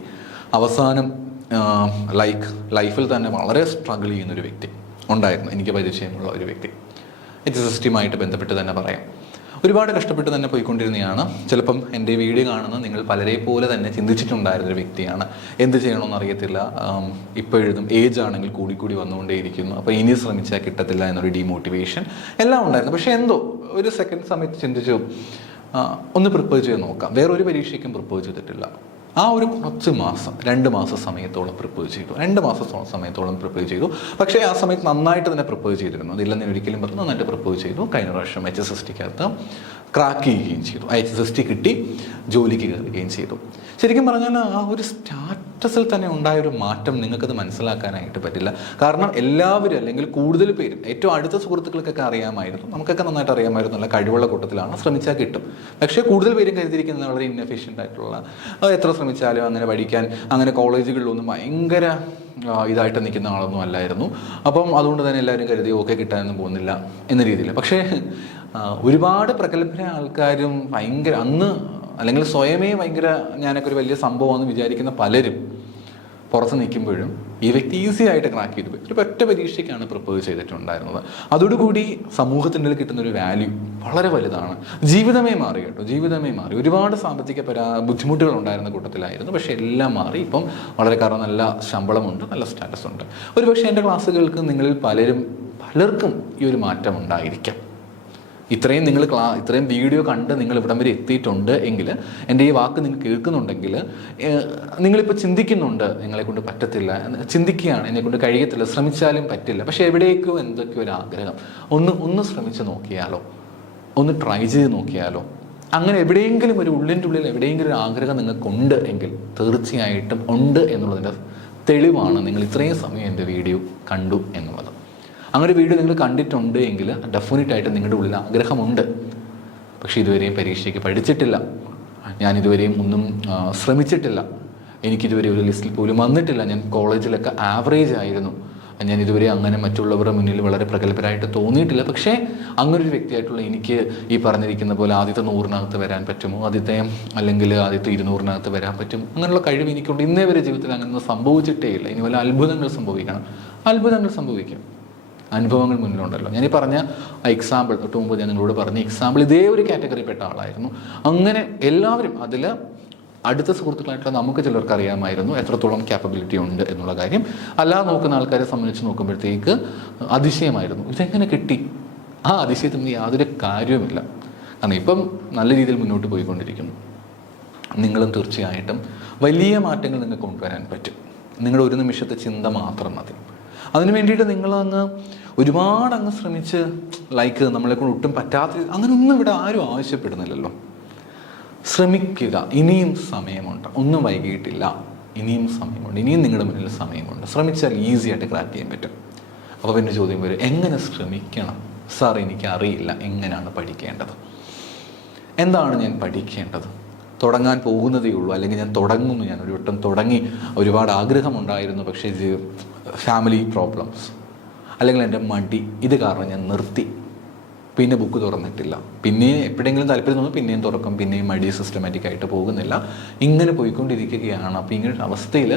അവസാനം ലൈഫിൽ തന്നെ വളരെ സ്ട്രഗിൾ ചെയ്യുന്നൊരു വ്യക്തി ഉണ്ടായിരുന്നു. എനിക്ക് പരിചയമുള്ള ഒരു വ്യക്തി, HSSTയുമായിട്ട് ബന്ധപ്പെട്ട് തന്നെ പറയാം. ഒരുപാട് കഷ്ടപ്പെട്ട് തന്നെ പോയിക്കൊണ്ടിരുന്നതാണ്. ചിലപ്പം എൻ്റെ വീഡിയോ കാണുന്ന നിങ്ങൾ പലരെ പോലെ തന്നെ ചിന്തിച്ചിട്ടുണ്ടായിരുന്നൊരു വ്യക്തിയാണ്. എന്ത് ചെയ്യണമെന്ന് അറിയത്തില്ല. ഇപ്പോഴും ഏജ് ആണെങ്കിൽ കൂടി വന്നുകൊണ്ടേയിരിക്കുന്നു. അപ്പോൾ ഇനി ശ്രമിച്ചാൽ കിട്ടത്തില്ല എന്നൊരു ഡീമോട്ടിവേഷൻ എല്ലാം ഉണ്ടായിരുന്നു. പക്ഷേ എന്തോ ഒരു സെക്കൻഡ് സമയത്ത് ചിന്തിച്ചു, ഒന്ന് പ്രിപ്പയർ ചെയ്ത് നോക്കാം. വേറൊരു പരീക്ഷയ്ക്കും പ്രിപ്പയർ ചെയ്തിട്ടില്ല. ആ ഒരു കുറച്ച് മാസം, 2 മാസം സമയത്തോളം പ്രിപ്പയർ ചെയ്തു. 2 മാസം സമയത്തോളം പ്രിപ്പയർ ചെയ്തു. പക്ഷേ ആ സമയത്ത് നന്നായിട്ട് തന്നെ പ്രിപ്പയർ ചെയ്തിരുന്നു. അതില്ലെന്ന് ഒരിക്കലും പറഞ്ഞു, നന്നായിട്ട് പ്രിപ്പയർ ചെയ്തു. കഴിഞ്ഞ പ്രാവശ്യം HSSTക്കകത്ത് ക്രാക്ക് ചെയ്യുകയും ചെയ്തു. HSST കിട്ടി, ജോലിക്ക് കയറുകയും ചെയ്തു. ശരിക്കും പറഞ്ഞാൽ ആ ഒരു സ്റ്റാറ്റസിൽ തന്നെ ഉണ്ടായൊരു മാറ്റം നിങ്ങൾക്കത് മനസ്സിലാക്കാനായിട്ട് പറ്റില്ല. കാരണം എല്ലാവരും, അല്ലെങ്കിൽ കൂടുതൽ പേരും, ഏറ്റവും അടുത്ത സുഹൃത്തുക്കൾക്കൊക്കെ അറിയാമായിരുന്നു, നമുക്കൊക്കെ നന്നായിട്ട് അറിയാമായിരുന്നു, നല്ല കഴിവുള്ള കൂട്ടത്തിലാണ്, ശ്രമിച്ചാൽ കിട്ടും. പക്ഷേ കൂടുതൽ പേരും കരുതിയിരിക്കുന്നത് വളരെ ഇൻഎഫിഷ്യൻ്റ് ആയിട്ടുള്ള, എത്ര ശ്രമിച്ചാലും അങ്ങനെ പഠിക്കാൻ, അങ്ങനെ കോളേജുകളിലൊന്നും ഭയങ്കര ഇതായിട്ട് നിൽക്കുന്ന ആളൊന്നും അല്ലായിരുന്നു. അപ്പം അതുകൊണ്ട് തന്നെ എല്ലാവരും കരുതി ഓക്കെ കിട്ടാനൊന്നും പോകുന്നില്ല എന്ന രീതിയിൽ. പക്ഷേ ഒരുപാട് പ്രഗത്ഭരായ ആൾക്കാരും ഭയങ്കര അന്ന്, അല്ലെങ്കിൽ സ്വയമേ ഭയങ്കര ഞാനൊക്കെ ഒരു വലിയ സംഭവമാണെന്ന് വിചാരിക്കുന്ന പലരും പുറത്ത് നിൽക്കുമ്പോഴും ഈ വ്യക്തി ഈസി ആയിട്ട് ക്രാക്ക് ചെയ്തു പോയി. ഒരു ഒറ്റ പരീക്ഷയ്ക്കാണ് പ്രിപ്പയർ ചെയ്തിട്ടുണ്ടായിരുന്നത്. അതോടുകൂടി സമൂഹത്തിൻ്റെ കിട്ടുന്ന ഒരു വാല്യൂ വളരെ വലുതാണ്. ജീവിതമേ മാറി കേട്ടോ, ജീവിതമേ മാറി. ഒരുപാട് സാമ്പത്തിക ബുദ്ധിമുട്ടുകൾ ഉണ്ടായിരുന്ന കൂട്ടത്തിലായിരുന്നു. പക്ഷേ എല്ലാം മാറി. ഇപ്പം വളരെ, കാരണം നല്ല ശമ്പളമുണ്ട്, നല്ല സ്റ്റാറ്റസ് ഉണ്ട്. ഒരു പക്ഷേ എൻ്റെ ക്ലാസ്സുകൾക്ക് നിങ്ങളിൽ പലർക്കും ഈ ഒരു മാറ്റം ഉണ്ടായിരിക്കാം. ഇത്രയും ഇത്രയും വീഡിയോ കണ്ട് നിങ്ങൾ ഇവിടം വരെ എത്തിയിട്ടുണ്ട് എങ്കിൽ, എൻ്റെ ഈ വാക്ക് നിങ്ങൾ കേൾക്കുന്നുണ്ടെങ്കിൽ, നിങ്ങളിപ്പോൾ ചിന്തിക്കുന്നുണ്ട് നിങ്ങളെക്കൊണ്ട് പറ്റത്തില്ല, ചിന്തിക്കുകയാണ് എന്നെക്കൊണ്ട് കഴിയത്തില്ല, ശ്രമിച്ചാലും പറ്റില്ല. പക്ഷേ എവിടേക്കോ എന്തൊക്കെയോ ഒരു ആഗ്രഹം, ഒന്ന് ശ്രമിച്ച് നോക്കിയാലോ, ഒന്ന് ട്രൈ ചെയ്ത് നോക്കിയാലോ. അങ്ങനെ എവിടെയെങ്കിലും ഒരു ഉള്ളിൻ്റെ ഉള്ളിൽ എവിടെയെങ്കിലും ഒരു ആഗ്രഹം നിങ്ങൾക്കുണ്ട് എങ്കിൽ തീർച്ചയായിട്ടും ഉണ്ട് എന്നുള്ളതിൻ്റെ തെളിവാണ് നിങ്ങൾ ഇത്രയും സമയം എൻ്റെ വീഡിയോ കണ്ടു എന്നുള്ളത്. അങ്ങനെ വീഡിയോ നിങ്ങൾ കണ്ടിട്ടുണ്ട് എങ്കിൽ ഡെഫിനറ്റായിട്ട് നിങ്ങളുടെ ഉള്ളിൽ ആഗ്രഹമുണ്ട്. പക്ഷേ ഇതുവരെയും പരീക്ഷയ്ക്ക് പഠിച്ചിട്ടില്ല, ഞാനിതുവരെയും ഒന്നും ശ്രമിച്ചിട്ടില്ല, എനിക്കിതുവരെ ഒരു ലിസ്റ്റിൽ പോലും വന്നിട്ടില്ല, ഞാൻ കോളേജിലൊക്കെ ആവറേജ് ആയിരുന്നു, ഞാൻ ഇതുവരെ അങ്ങനെ മറ്റുള്ളവരുടെ മുന്നിൽ വളരെ പ്രഗത്ഭരായിട്ട് തോന്നിയിട്ടില്ല. പക്ഷേ അങ്ങനൊരു വ്യക്തിയായിട്ടുള്ള എനിക്ക് ഈ പറഞ്ഞിരിക്കുന്ന പോലെ ആദ്യത്തെ 100-നകത്ത് വരാൻ പറ്റുമോ, അല്ലെങ്കിൽ ആദ്യത്തെ 200-നകത്ത് വരാൻ പറ്റും, അങ്ങനെയുള്ള കഴിവ് എനിക്കുണ്ട്. ഇന്നേ വരെ ജീവിതത്തിൽ അങ്ങനെ സംഭവിച്ചിട്ടേ ഇല്ല. ഇനി വല്ല അത്ഭുതങ്ങൾ സംഭവിക്കണം, അത്ഭുതങ്ങൾ സംഭവിക്കും. അനുഭവങ്ങൾ മുന്നിലുണ്ടല്ലോ. ഞാനീ പറഞ്ഞ എക്സാമ്പിൾ തൊട്ട് മുമ്പ് ഞാൻ നിങ്ങളോട് പറഞ്ഞ എക്സാമ്പിൾ ഇതേ ഒരു കാറ്റഗറിപ്പെട്ട ആളായിരുന്നു. അങ്ങനെ എല്ലാവരും അതിൽ അടുത്ത സുഹൃത്തുക്കളായിട്ടുള്ള നമുക്ക് ചിലർക്ക് അറിയാമായിരുന്നു എത്രത്തോളം ക്യാപ്പബിലിറ്റി ഉണ്ട് എന്നുള്ള കാര്യം. അല്ലാതെ നോക്കുന്ന ആൾക്കാരെ സംബന്ധിച്ച് നോക്കുമ്പോഴത്തേക്ക് അതിശയമായിരുന്നു, ഇതെങ്ങനെ കിട്ടി? ആ അതിശയത്തിന് യാതൊരു കാര്യവുമില്ല. കാരണം ഇപ്പം നല്ല രീതിയിൽ മുന്നോട്ട് പോയിക്കൊണ്ടിരിക്കുന്നു. നിങ്ങളും തീർച്ചയായിട്ടും വലിയ മാറ്റങ്ങൾ നിങ്ങൾക്ക് കൊണ്ടുവരാൻ പറ്റും. നിങ്ങളുടെ ഒരു നിമിഷത്തെ ചിന്ത മാത്രം മതി. അതിന് വേണ്ടിയിട്ട് നിങ്ങളങ്ങ് ഒരുപാട് ശ്രമിച്ച് നമ്മളെ കൊണ്ട് ഒട്ടും പറ്റാത്ത അങ്ങനെയൊന്നും ഇവിടെ ആരും ആവശ്യപ്പെടുന്നില്ലല്ലോ. ശ്രമിക്കുക, ഇനിയും സമയമുണ്ട്, ഒന്നും വൈകിയിട്ടില്ല, ഇനിയും സമയമുണ്ട്, ഇനിയും നിങ്ങളുടെ മുന്നിൽ സമയമുണ്ട്. ശ്രമിച്ചാൽ ഈസി ആയിട്ട് ക്രാക്ക് ചെയ്യാൻ പറ്റും. അപ്പോൾ പിന്നെ ചോദ്യം വരും, എങ്ങനെ ശ്രമിക്കണം സാർ? എനിക്കറിയില്ല എങ്ങനെയാണ് പഠിക്കേണ്ടത്, എന്താണ് ഞാൻ പഠിക്കേണ്ടത്? തുടങ്ങാൻ പോകുന്നതേ ഉള്ളൂ, അല്ലെങ്കിൽ ഞാൻ തുടങ്ങുന്നു, ഞാൻ ഒരു വട്ടം തുടങ്ങി, ഒരുപാട് ആഗ്രഹമുണ്ടായിരുന്നു, പക്ഷേ ഫാമിലി പ്രോബ്ലംസ് അല്ലെങ്കിൽ എൻ്റെ മടി ഇത് കാരണം ഞാൻ നിർത്തി, പിന്നെ ബുക്ക് തുറന്നിട്ടില്ല, പിന്നെ എപ്പോഴെങ്കിലും താല്പര്യം തോന്നും പിന്നെയും തുറക്കും, പിന്നെയും മടി സിസ്റ്റമാറ്റിക് ആയിട്ട് പോകുന്നില്ല, ഇങ്ങനെ പോയിക്കൊണ്ടിരിക്കുകയാണ്. അപ്പോൾ ഇങ്ങനെ ഒരു അവസ്ഥയിൽ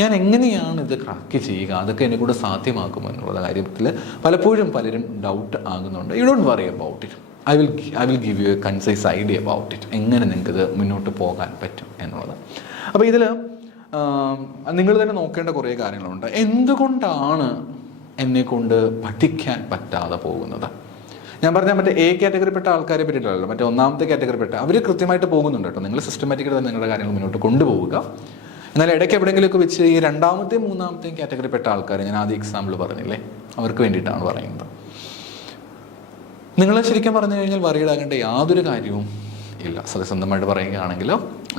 ഞാൻ എങ്ങനെയാണ് ഇത് ക്രാക്ക് ചെയ്യുക, അതൊക്കെ എന്നെ കൂടെ സാധ്യമാക്കുമോ എന്നുള്ള കാര്യത്തിൽ പലപ്പോഴും പലരും ഡൗട്ട് ആകുന്നുണ്ട്. You don't worry about it. I will give you A concise idea about it, എങ്ങനെ നിങ്ങൾക്കിത് മുന്നോട്ട് പോകാൻ പറ്റും എന്നുള്ളത്. അപ്പോൾ ഇതിൽ നിങ്ങൾ തന്നെ നോക്കേണ്ട കുറേ കാര്യങ്ങളുണ്ട്. എന്തുകൊണ്ടാണ് എന്നെക്കൊണ്ട് പഠിക്കാൻ പറ്റാതെ പോകുന്നത്? ഞാൻ പറഞ്ഞാൽ മറ്റേ എ കാറ്റഗറിപ്പെട്ട ആൾക്കാരെ പറ്റിയിട്ടല്ലോ, മറ്റേ ഒന്നാമത്തെ കാറ്റഗറിപ്പെട്ട അവർ കൃത്യമായിട്ട് പോകുന്നുണ്ട് കേട്ടോ. നിങ്ങൾ സിസ്റ്റമാറ്റിക്കലി തന്നെ നിങ്ങളുടെ കാര്യങ്ങൾ മുന്നോട്ട് കൊണ്ടുപോവുക. എന്നാൽ ഇടയ്ക്ക് എവിടെയെങ്കിലുമൊക്കെ വെച്ച് ഈ രണ്ടാമത്തെയും മൂന്നാമത്തെയും കാറ്റഗറിപ്പെട്ട ആൾക്കാർ, ഞാൻ ആദ്യം എക്സാമ്പിൾ പറഞ്ഞില്ലേ, അവർക്ക് വേണ്ടിയിട്ടാണ് പറയുന്നത്. നിങ്ങൾ ശരിക്കും പറഞ്ഞു കഴിഞ്ഞാൽ വറീഡാകേണ്ട യാതൊരു കാര്യവും ഇല്ല. സത്യസന്ധമായിട്ട് പറയുകയാണെങ്കിൽ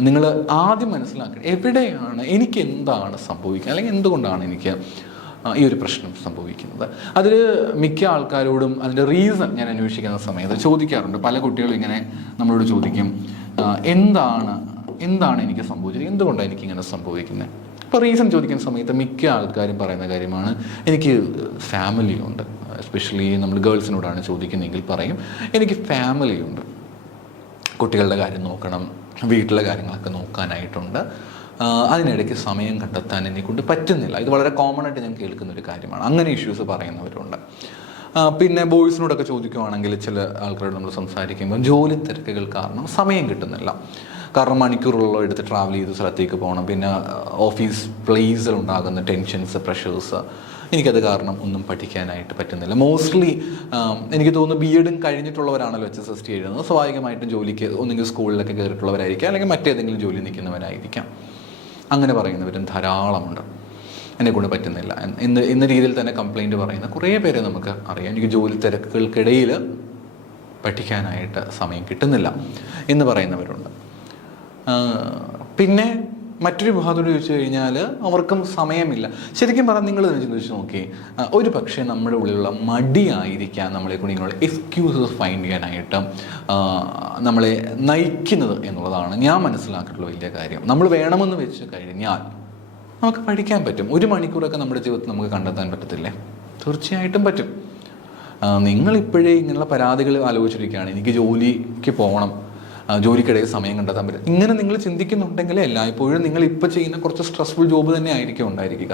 നിങ്ങൾ ആദ്യം മനസ്സിലാക്കണം, എവിടെയാണ് എനിക്ക് എന്താണ് സംഭവിക്കുക, അല്ലെങ്കിൽ എന്തുകൊണ്ടാണ് എനിക്ക് ഈ ഒരു പ്രശ്നം സംഭവിക്കുന്നത്. അതിൽ മിക്ക ആൾക്കാരോടും അതിൻ്റെ റീസൺ ഞാൻ അന്വേഷിക്കുന്ന സമയത്ത് ചോദിക്കാറുണ്ട്. പല കുട്ടികളും ഇങ്ങനെ നമ്മളോട് ചോദിക്കും, എന്താണ് എനിക്ക് സംഭവിച്ചത്, എന്തുകൊണ്ടാണ് എനിക്കിങ്ങനെ സംഭവിക്കുന്നത്? അപ്പോൾ റീസൺ ചോദിക്കുന്ന സമയത്ത് മിക്ക ആൾക്കാരും പറയുന്ന കാര്യമാണ്, എനിക്ക് ഫാമിലി ഉണ്ട്. എസ്പെഷ്യലി നമ്മൾ ഗേൾസിനോടാണ് ചോദിക്കുന്നതെങ്കിൽ പറയും, എനിക്ക് ഫാമിലി ഉണ്ട്, കുട്ടികളുടെ കാര്യം നോക്കണം, വീട്ടിലെ കാര്യങ്ങളൊക്കെ നോക്കാനായിട്ടുണ്ട്, അതിനിടയ്ക്ക് സമയം കണ്ടെത്താൻ എന്നെക്കൊണ്ട് പറ്റുന്നില്ല. ഇത് വളരെ കോമൺ ആയിട്ട് ഞാൻ കേൾക്കുന്ന ഒരു കാര്യമാണ്. അങ്ങനെ ഇഷ്യൂസ് പറയുന്നവരുണ്ട്. പിന്നെ ബോയ്സിനോടൊക്കെ ചോദിക്കുവാണെങ്കിൽ ചില ആൾക്കാരോട് നമ്മൾ സംസാരിക്കുമ്പോൾ ജോലി തിരക്കുകൾ കാരണം സമയം കിട്ടുന്നില്ല. കാരണം മണിക്കൂറുകളോ എടുത്ത് ട്രാവൽ ചെയ്ത് സ്ഥലത്തേക്ക് പോകണം, പിന്നെ ഓഫീസ് പ്ലേസിൽ ഉണ്ടാകുന്ന ടെൻഷൻസ്, പ്രഷേഴ്സ്, എനിക്കത് കാരണം ഒന്നും പഠിക്കാനായിട്ട് പറ്റുന്നില്ല. മോസ്റ്റ്ലി എനിക്ക് തോന്നുന്നു ബി.എഡും കഴിഞ്ഞിട്ടുള്ളവരാണല്ലോ HSST എഴുതുന്നത്. സ്വാഭാവികമായിട്ടും ജോലിക്ക് ഒന്നുകിൽ സ്കൂളിലൊക്കെ കയറിയിട്ടുള്ളവരായിരിക്കാം, അല്ലെങ്കിൽ മറ്റേതെങ്കിലും ജോലി നിൽക്കുന്നവരായിരിക്കാം. അങ്ങനെ പറയുന്നവരും ധാരാളമുണ്ട്. എന്നെക്കൊണ്ട് പറ്റുന്നില്ല എന്ന രീതിയിൽ തന്നെ കംപ്ലൈൻറ്റ് പറയുന്ന കുറേ പേരെ നമുക്ക് അറിയാം. എനിക്ക് ജോലി തിരക്കുകൾക്കിടയിൽ പഠിക്കാനായിട്ട് സമയം കിട്ടുന്നില്ല എന്ന് പറയുന്നവരുണ്ട്. പിന്നെ മറ്റൊരു വിഭാഗത്തോട് ചോദിച്ചു കഴിഞ്ഞാൽ അവർക്കും സമയമില്ല. ശരിക്കും പറഞ്ഞാൽ നിങ്ങൾ തന്നെ ചിന്തിച്ച് നോക്കി, ഒരു പക്ഷേ നമ്മുടെ ഉള്ളിലുള്ള മടിയായിരിക്കാം നമ്മളെ കൊണ്ട് ഇങ്ങനെയുള്ള എക്സ്ക്യൂസസ് ഫൈൻഡ് ചെയ്യാനായിട്ട് നമ്മളെ നയിക്കുന്നത് എന്നുള്ളതാണ് ഞാൻ മനസ്സിലാക്കിയിട്ടുള്ള വലിയ കാര്യം. നമ്മൾ വേണമെന്ന് വെച്ച് കഴിഞ്ഞാൽ നമുക്ക് പഠിക്കാൻ പറ്റും. 1 മണിക്കൂറൊക്കെ നമ്മുടെ ജീവിതത്തിൽ നമുക്ക് കണ്ടെത്താൻ പറ്റത്തില്ലേ? തീർച്ചയായിട്ടും പറ്റും. നിങ്ങളിപ്പോഴേ ഇങ്ങനെയുള്ള പരാതികൾ ആലോചിച്ചിരിക്കുകയാണ്, എനിക്ക് ജോലിക്ക് പോകണം, ജോലിക്കിടയിൽ സമയം കണ്ടെത്താൻ പറ്റും, ഇങ്ങനെ നിങ്ങൾ ചിന്തിക്കുന്നുണ്ടെങ്കിൽ എല്ലായ്പ്പോഴും നിങ്ങൾ ഇപ്പോൾ ചെയ്യുന്ന കുറച്ച് സ്ട്രെസ്ഫുൾ ജോബ് തന്നെ ആയിരിക്കും ഉണ്ടായിരിക്കുക.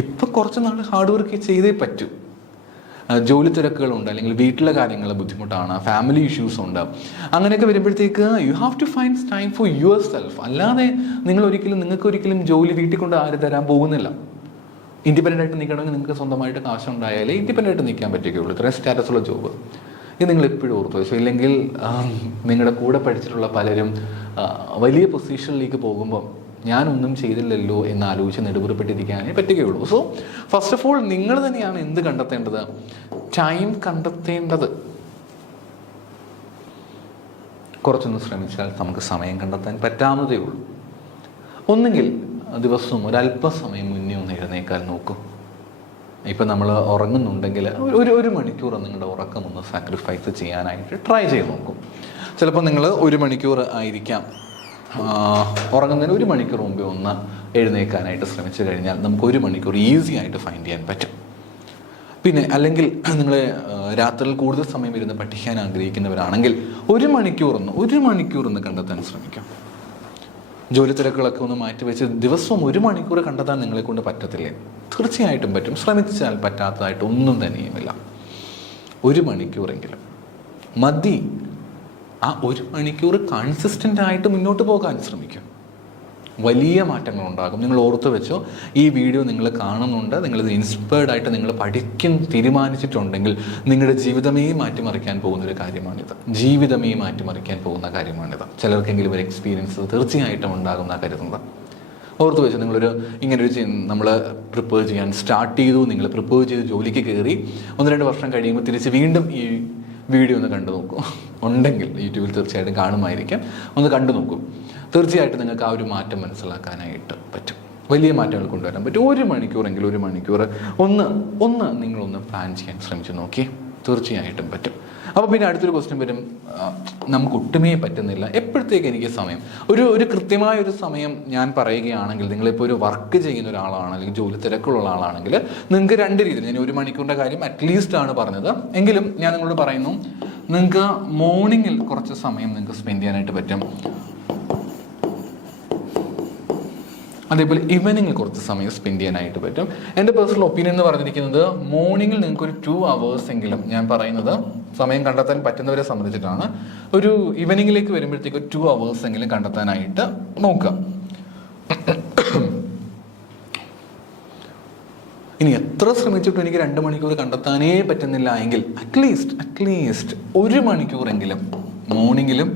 ഇപ്പം കുറച്ച് നാൾ ഹാർഡ് വർക്ക് ചെയ്തേ പറ്റൂ. ജോലി തിരക്കുകളുണ്ട്, അല്ലെങ്കിൽ വീട്ടിലെ കാര്യങ്ങൾ ബുദ്ധിമുട്ടാണ്, ഫാമിലി ഇഷ്യൂസ് ഉണ്ട്, അങ്ങനെയൊക്കെ വരുമ്പോഴത്തേക്ക് you have to find time for yourself. അല്ലാതെ നിങ്ങൾക്കൊരിക്കലും ജോലി വീട്ടിൽ കൊണ്ട് ആരും തരാൻ പോകുന്നില്ല. ഇൻഡിപെൻഡൻ്റ് ആയിട്ട് നിൽക്കണമെങ്കിൽ നിങ്ങൾക്ക് സ്വന്തമായിട്ട് കാശുണ്ടായാലേ ഇൻഡിപെൻഡൻ്റ് ആയിട്ട് നിൽക്കാൻ പറ്റുകയുള്ളൂ. ഇത്രയും സ്റ്റാറ്റസുള്ള ജോബ് ഇത് നിങ്ങൾ എപ്പോഴും ഓർത്ത് വെച്ചു. ഇല്ലെങ്കിൽ നിങ്ങളുടെ കൂടെ പഠിച്ചിട്ടുള്ള പലരും വലിയ പൊസിഷനിലേക്ക് പോകുമ്പം ഞാനൊന്നും ചെയ്തില്ലല്ലോ എന്ന് ആലോചിച്ച് നെടുപുറപ്പെട്ടിരിക്കാനേ പറ്റുകയുള്ളൂ. സോ ഫസ്റ്റ് ഓഫ് ഓൾ നിങ്ങൾ തന്നെയാണ് എന്ത് കണ്ടെത്തേണ്ടത്? ടൈം കണ്ടെത്തേണ്ടത്. കുറച്ചൊന്ന് ശ്രമിച്ചാൽ നമുക്ക് സമയം കണ്ടെത്താൻ പറ്റാവുന്നതേ ഉള്ളൂ. ഒന്നുകിൽ ദിവസവും ഒരല്പസമയം മുന്നേ ഒന്ന് എഴുന്നേക്കാൻ നോക്കൂ. ഇപ്പം നമ്മൾ ഉറങ്ങുന്നുണ്ടെങ്കിൽ ഒരു മണിക്കൂർ നിങ്ങളുടെ ഉറക്കം ഒന്ന് സാക്രിഫൈസ് ചെയ്യാനായിട്ട് ട്രൈ ചെയ്ത് നോക്കും. ചിലപ്പോൾ നിങ്ങൾ 1 മണിക്കൂർ ആയിരിക്കാം ഉറങ്ങുന്നതിന് 1 മണിക്കൂർ മുമ്പേ ഒന്ന് എഴുന്നേൽക്കാനായിട്ട് ശ്രമിച്ചു കഴിഞ്ഞാൽ നമുക്ക് 1 മണിക്കൂർ ഈസി ആയിട്ട് ഫൈൻഡ് ചെയ്യാൻ പറ്റും. പിന്നെ അല്ലെങ്കിൽ നിങ്ങൾ രാത്രിയിൽ കൂടുതൽ സമയം ഇരുന്ന് പഠിക്കാൻ ആഗ്രഹിക്കുന്നവരാണെങ്കിൽ 1 മണിക്കൂർ കണ്ടെത്താൻ ശ്രമിക്കാം. ജോലി തിരക്കുകളൊക്കെ ഒന്ന് മാറ്റിവെച്ച് ദിവസവും 1 മണിക്കൂർ കണ്ടെത്താൻ നിങ്ങളെ കൊണ്ട് പറ്റത്തില്ലേ? തീർച്ചയായിട്ടും പറ്റും. ശ്രമിച്ചാൽ പറ്റാത്തതായിട്ട് ഒന്നും തന്നെയുമില്ല. 1 മണിക്കൂറെങ്കിലും മതി. ആ 1 മണിക്കൂർ കൺസിസ്റ്റൻ്റ് ആയിട്ട് മുന്നോട്ട് പോകാൻ ശ്രമിക്കും. വലിയ മാറ്റങ്ങൾ ഉണ്ടാകും. നിങ്ങൾ ഓർത്ത് വെച്ചോ, ഈ വീഡിയോ നിങ്ങൾ കാണുന്നുണ്ട്, നിങ്ങളിത് ഇൻസ്പയർഡ് ആയിട്ട് നിങ്ങൾ പഠിക്കാൻ തീരുമാനിച്ചിട്ടുണ്ടെങ്കിൽ നിങ്ങളുടെ ജീവിതമേ മാറ്റിമറിക്കാൻ പോകുന്നൊരു കാര്യമാണിത്. ജീവിതമേ മാറ്റിമറിക്കാൻ പോകുന്ന കാര്യമാണിത്. ചിലർക്കെങ്കിലും ഒരു എക്സ്പീരിയൻസ് തീർച്ചയായിട്ടും ഉണ്ടാകുന്ന കരുതുന്നത്. ഓർത്ത് വെച്ചു, നിങ്ങളൊരു ഇങ്ങനൊരു നമ്മൾ പ്രിപ്പയർ ചെയ്യാൻ സ്റ്റാർട്ട് ചെയ്തു, നിങ്ങൾ പ്രിപ്പയർ ചെയ്ത് ജോലിക്ക് കയറി 1-2 വർഷം കഴിയുമ്പോൾ തിരിച്ച് വീണ്ടും ഈ വീഡിയോ ഒന്ന് കണ്ടു നോക്കൂ. ഉണ്ടെങ്കിൽ യൂട്യൂബിൽ തീർച്ചയായിട്ടും കാണുമായിരിക്കും, ഒന്ന് കണ്ടു നോക്കൂ. തീർച്ചയായിട്ടും നിങ്ങൾക്ക് ആ ഒരു മാറ്റം മനസ്സിലാക്കാനായിട്ട് പറ്റും. വലിയ മാറ്റങ്ങൾ കൊണ്ടുവരാൻ പറ്റും. 1 മണിക്കൂറെങ്കിലും 1 മണിക്കൂർ ഒന്ന് നിങ്ങളൊന്ന് പ്ലാൻ ചെയ്യാൻ ശ്രമിച്ചു നോക്കി, തീർച്ചയായിട്ടും പറ്റും. അപ്പോൾ പിന്നെ അടുത്തൊരു ക്വസ്റ്റ്യൻ വരും, നമുക്ക് ഒട്ടുമേ പറ്റുന്നില്ല, എപ്പോഴത്തേക്ക് എനിക്ക് സമയം? ഒരു കൃത്യമായ ഒരു സമയം ഞാൻ പറയുകയാണെങ്കിൽ, നിങ്ങളിപ്പോൾ ഒരു വർക്ക് ചെയ്യുന്ന ഒരാളാണ് അല്ലെങ്കിൽ ജോലി തിരക്കുള്ള ആളാണെങ്കിൽ നിങ്ങൾക്ക് 2 രീതിയിൽ, ഞാൻ 1 മണിക്കൂറിൻ്റെ കാര്യം അറ്റ്ലീസ്റ്റ് ആണ് പറഞ്ഞത്, എങ്കിലും ഞാൻ നിങ്ങളോട് പറയുന്നു, നിങ്ങൾക്ക് മോർണിംഗിൽ കുറച്ച് സമയം നിങ്ങൾക്ക് സ്പെൻഡ് ചെയ്യാനായിട്ട് പറ്റും. അതേപോലെ ഈവനിങ്ങിൽ കുറച്ച് സമയം സ്പെൻഡ് ചെയ്യാനായിട്ട് പറ്റും. എൻ്റെ പേഴ്സണൽ ഒപ്പീനിയൻ എന്ന് പറഞ്ഞിരിക്കുന്നത് മോർണിംഗിൽ നിങ്ങൾക്ക് ഒരു 2 hours എങ്കിലും, ഞാൻ പറയുന്നത് സമയം കണ്ടെത്താൻ പറ്റുന്നവരെ സംബന്ധിച്ചിട്ടാണ്, ഒരു ഈവനിങ്ങിലേക്ക് വരുമ്പോഴത്തേക്ക് 2 hours എങ്കിലും കണ്ടെത്താനായിട്ട് നോക്കുക. ഇനി എത്ര ശ്രമിച്ചിട്ടും എനിക്ക് 2 മണിക്കൂർ കണ്ടെത്താനേ പറ്റുന്നില്ല എങ്കിൽ അറ്റ്ലീസ്റ്റ് 1 മണിക്കൂറെങ്കിലും മോർണിംഗിലും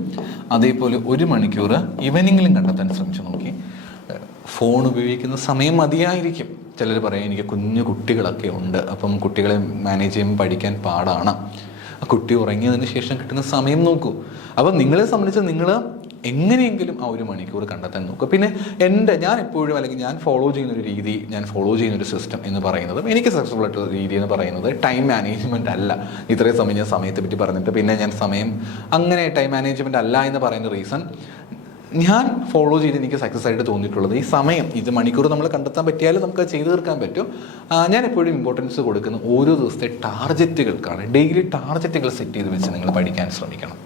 അതേപോലെ 1 മണിക്കൂർ ഈവനിങ്ങിലും കണ്ടെത്താൻ ശ്രമിച്ചു നോക്കി. ഫോൺ ഉപയോഗിക്കുന്ന സമയം മതിയായിരിക്കും. ചിലർ പറയും എനിക്ക് കുഞ്ഞു കുട്ടികളൊക്കെ ഉണ്ട്, അപ്പം കുട്ടികളെ മാനേജ് ചെയ്യുമ്പോൾ പഠിക്കാൻ പാടാണ്. ആ കുട്ടി ഉറങ്ങിയതിന് ശേഷം കിട്ടുന്ന സമയം നോക്കൂ. അപ്പം നിങ്ങളെ സംബന്ധിച്ച് നിങ്ങൾ എങ്ങനെയെങ്കിലും ആ 1 മണിക്കൂർ കണ്ടെത്താൻ നോക്കുക. പിന്നെ ഞാൻ എപ്പോഴും, അല്ലെങ്കിൽ ഞാൻ ഫോളോ ചെയ്യുന്നൊരു സിസ്റ്റം എന്ന് പറയുന്നത്, എനിക്ക് സക്സസ്ഫുൾ ആയിട്ടുള്ള രീതി എന്ന് പറയുന്നത് ടൈം മാനേജ്മെൻറ്റ് അല്ല. ഇത്രയും സമയം ഞാൻ സമയത്തെ പറ്റി പറഞ്ഞിട്ട് പിന്നെ ഞാൻ സമയം അങ്ങനെ ടൈം മാനേജ്മെൻറ്റ് അല്ല എന്ന് പറയുന്ന റീസൺ, ഞാൻ ഫോളോ ചെയ്ത് എനിക്ക് സക്സസ് ആയിട്ട് തോന്നിയിട്ടുള്ളത് ഈ സമയം, ഇത് മണിക്കൂർ നമ്മൾ കണ്ടെത്താൻ പറ്റിയാലും നമുക്ക് ചെയ്തു തീർക്കാൻ പറ്റും. ഞാൻ എപ്പോഴും ഇമ്പോർട്ടൻസ് കൊടുക്കുന്ന ഓരോ ദിവസത്തെ ടാർഗറ്റുകൾക്കാണ്. ഡെയിലി ടാർഗറ്റുകൾ സെറ്റ് ചെയ്ത് വെച്ച് നിങ്ങൾ പഠിക്കാൻ ശ്രമിക്കണം.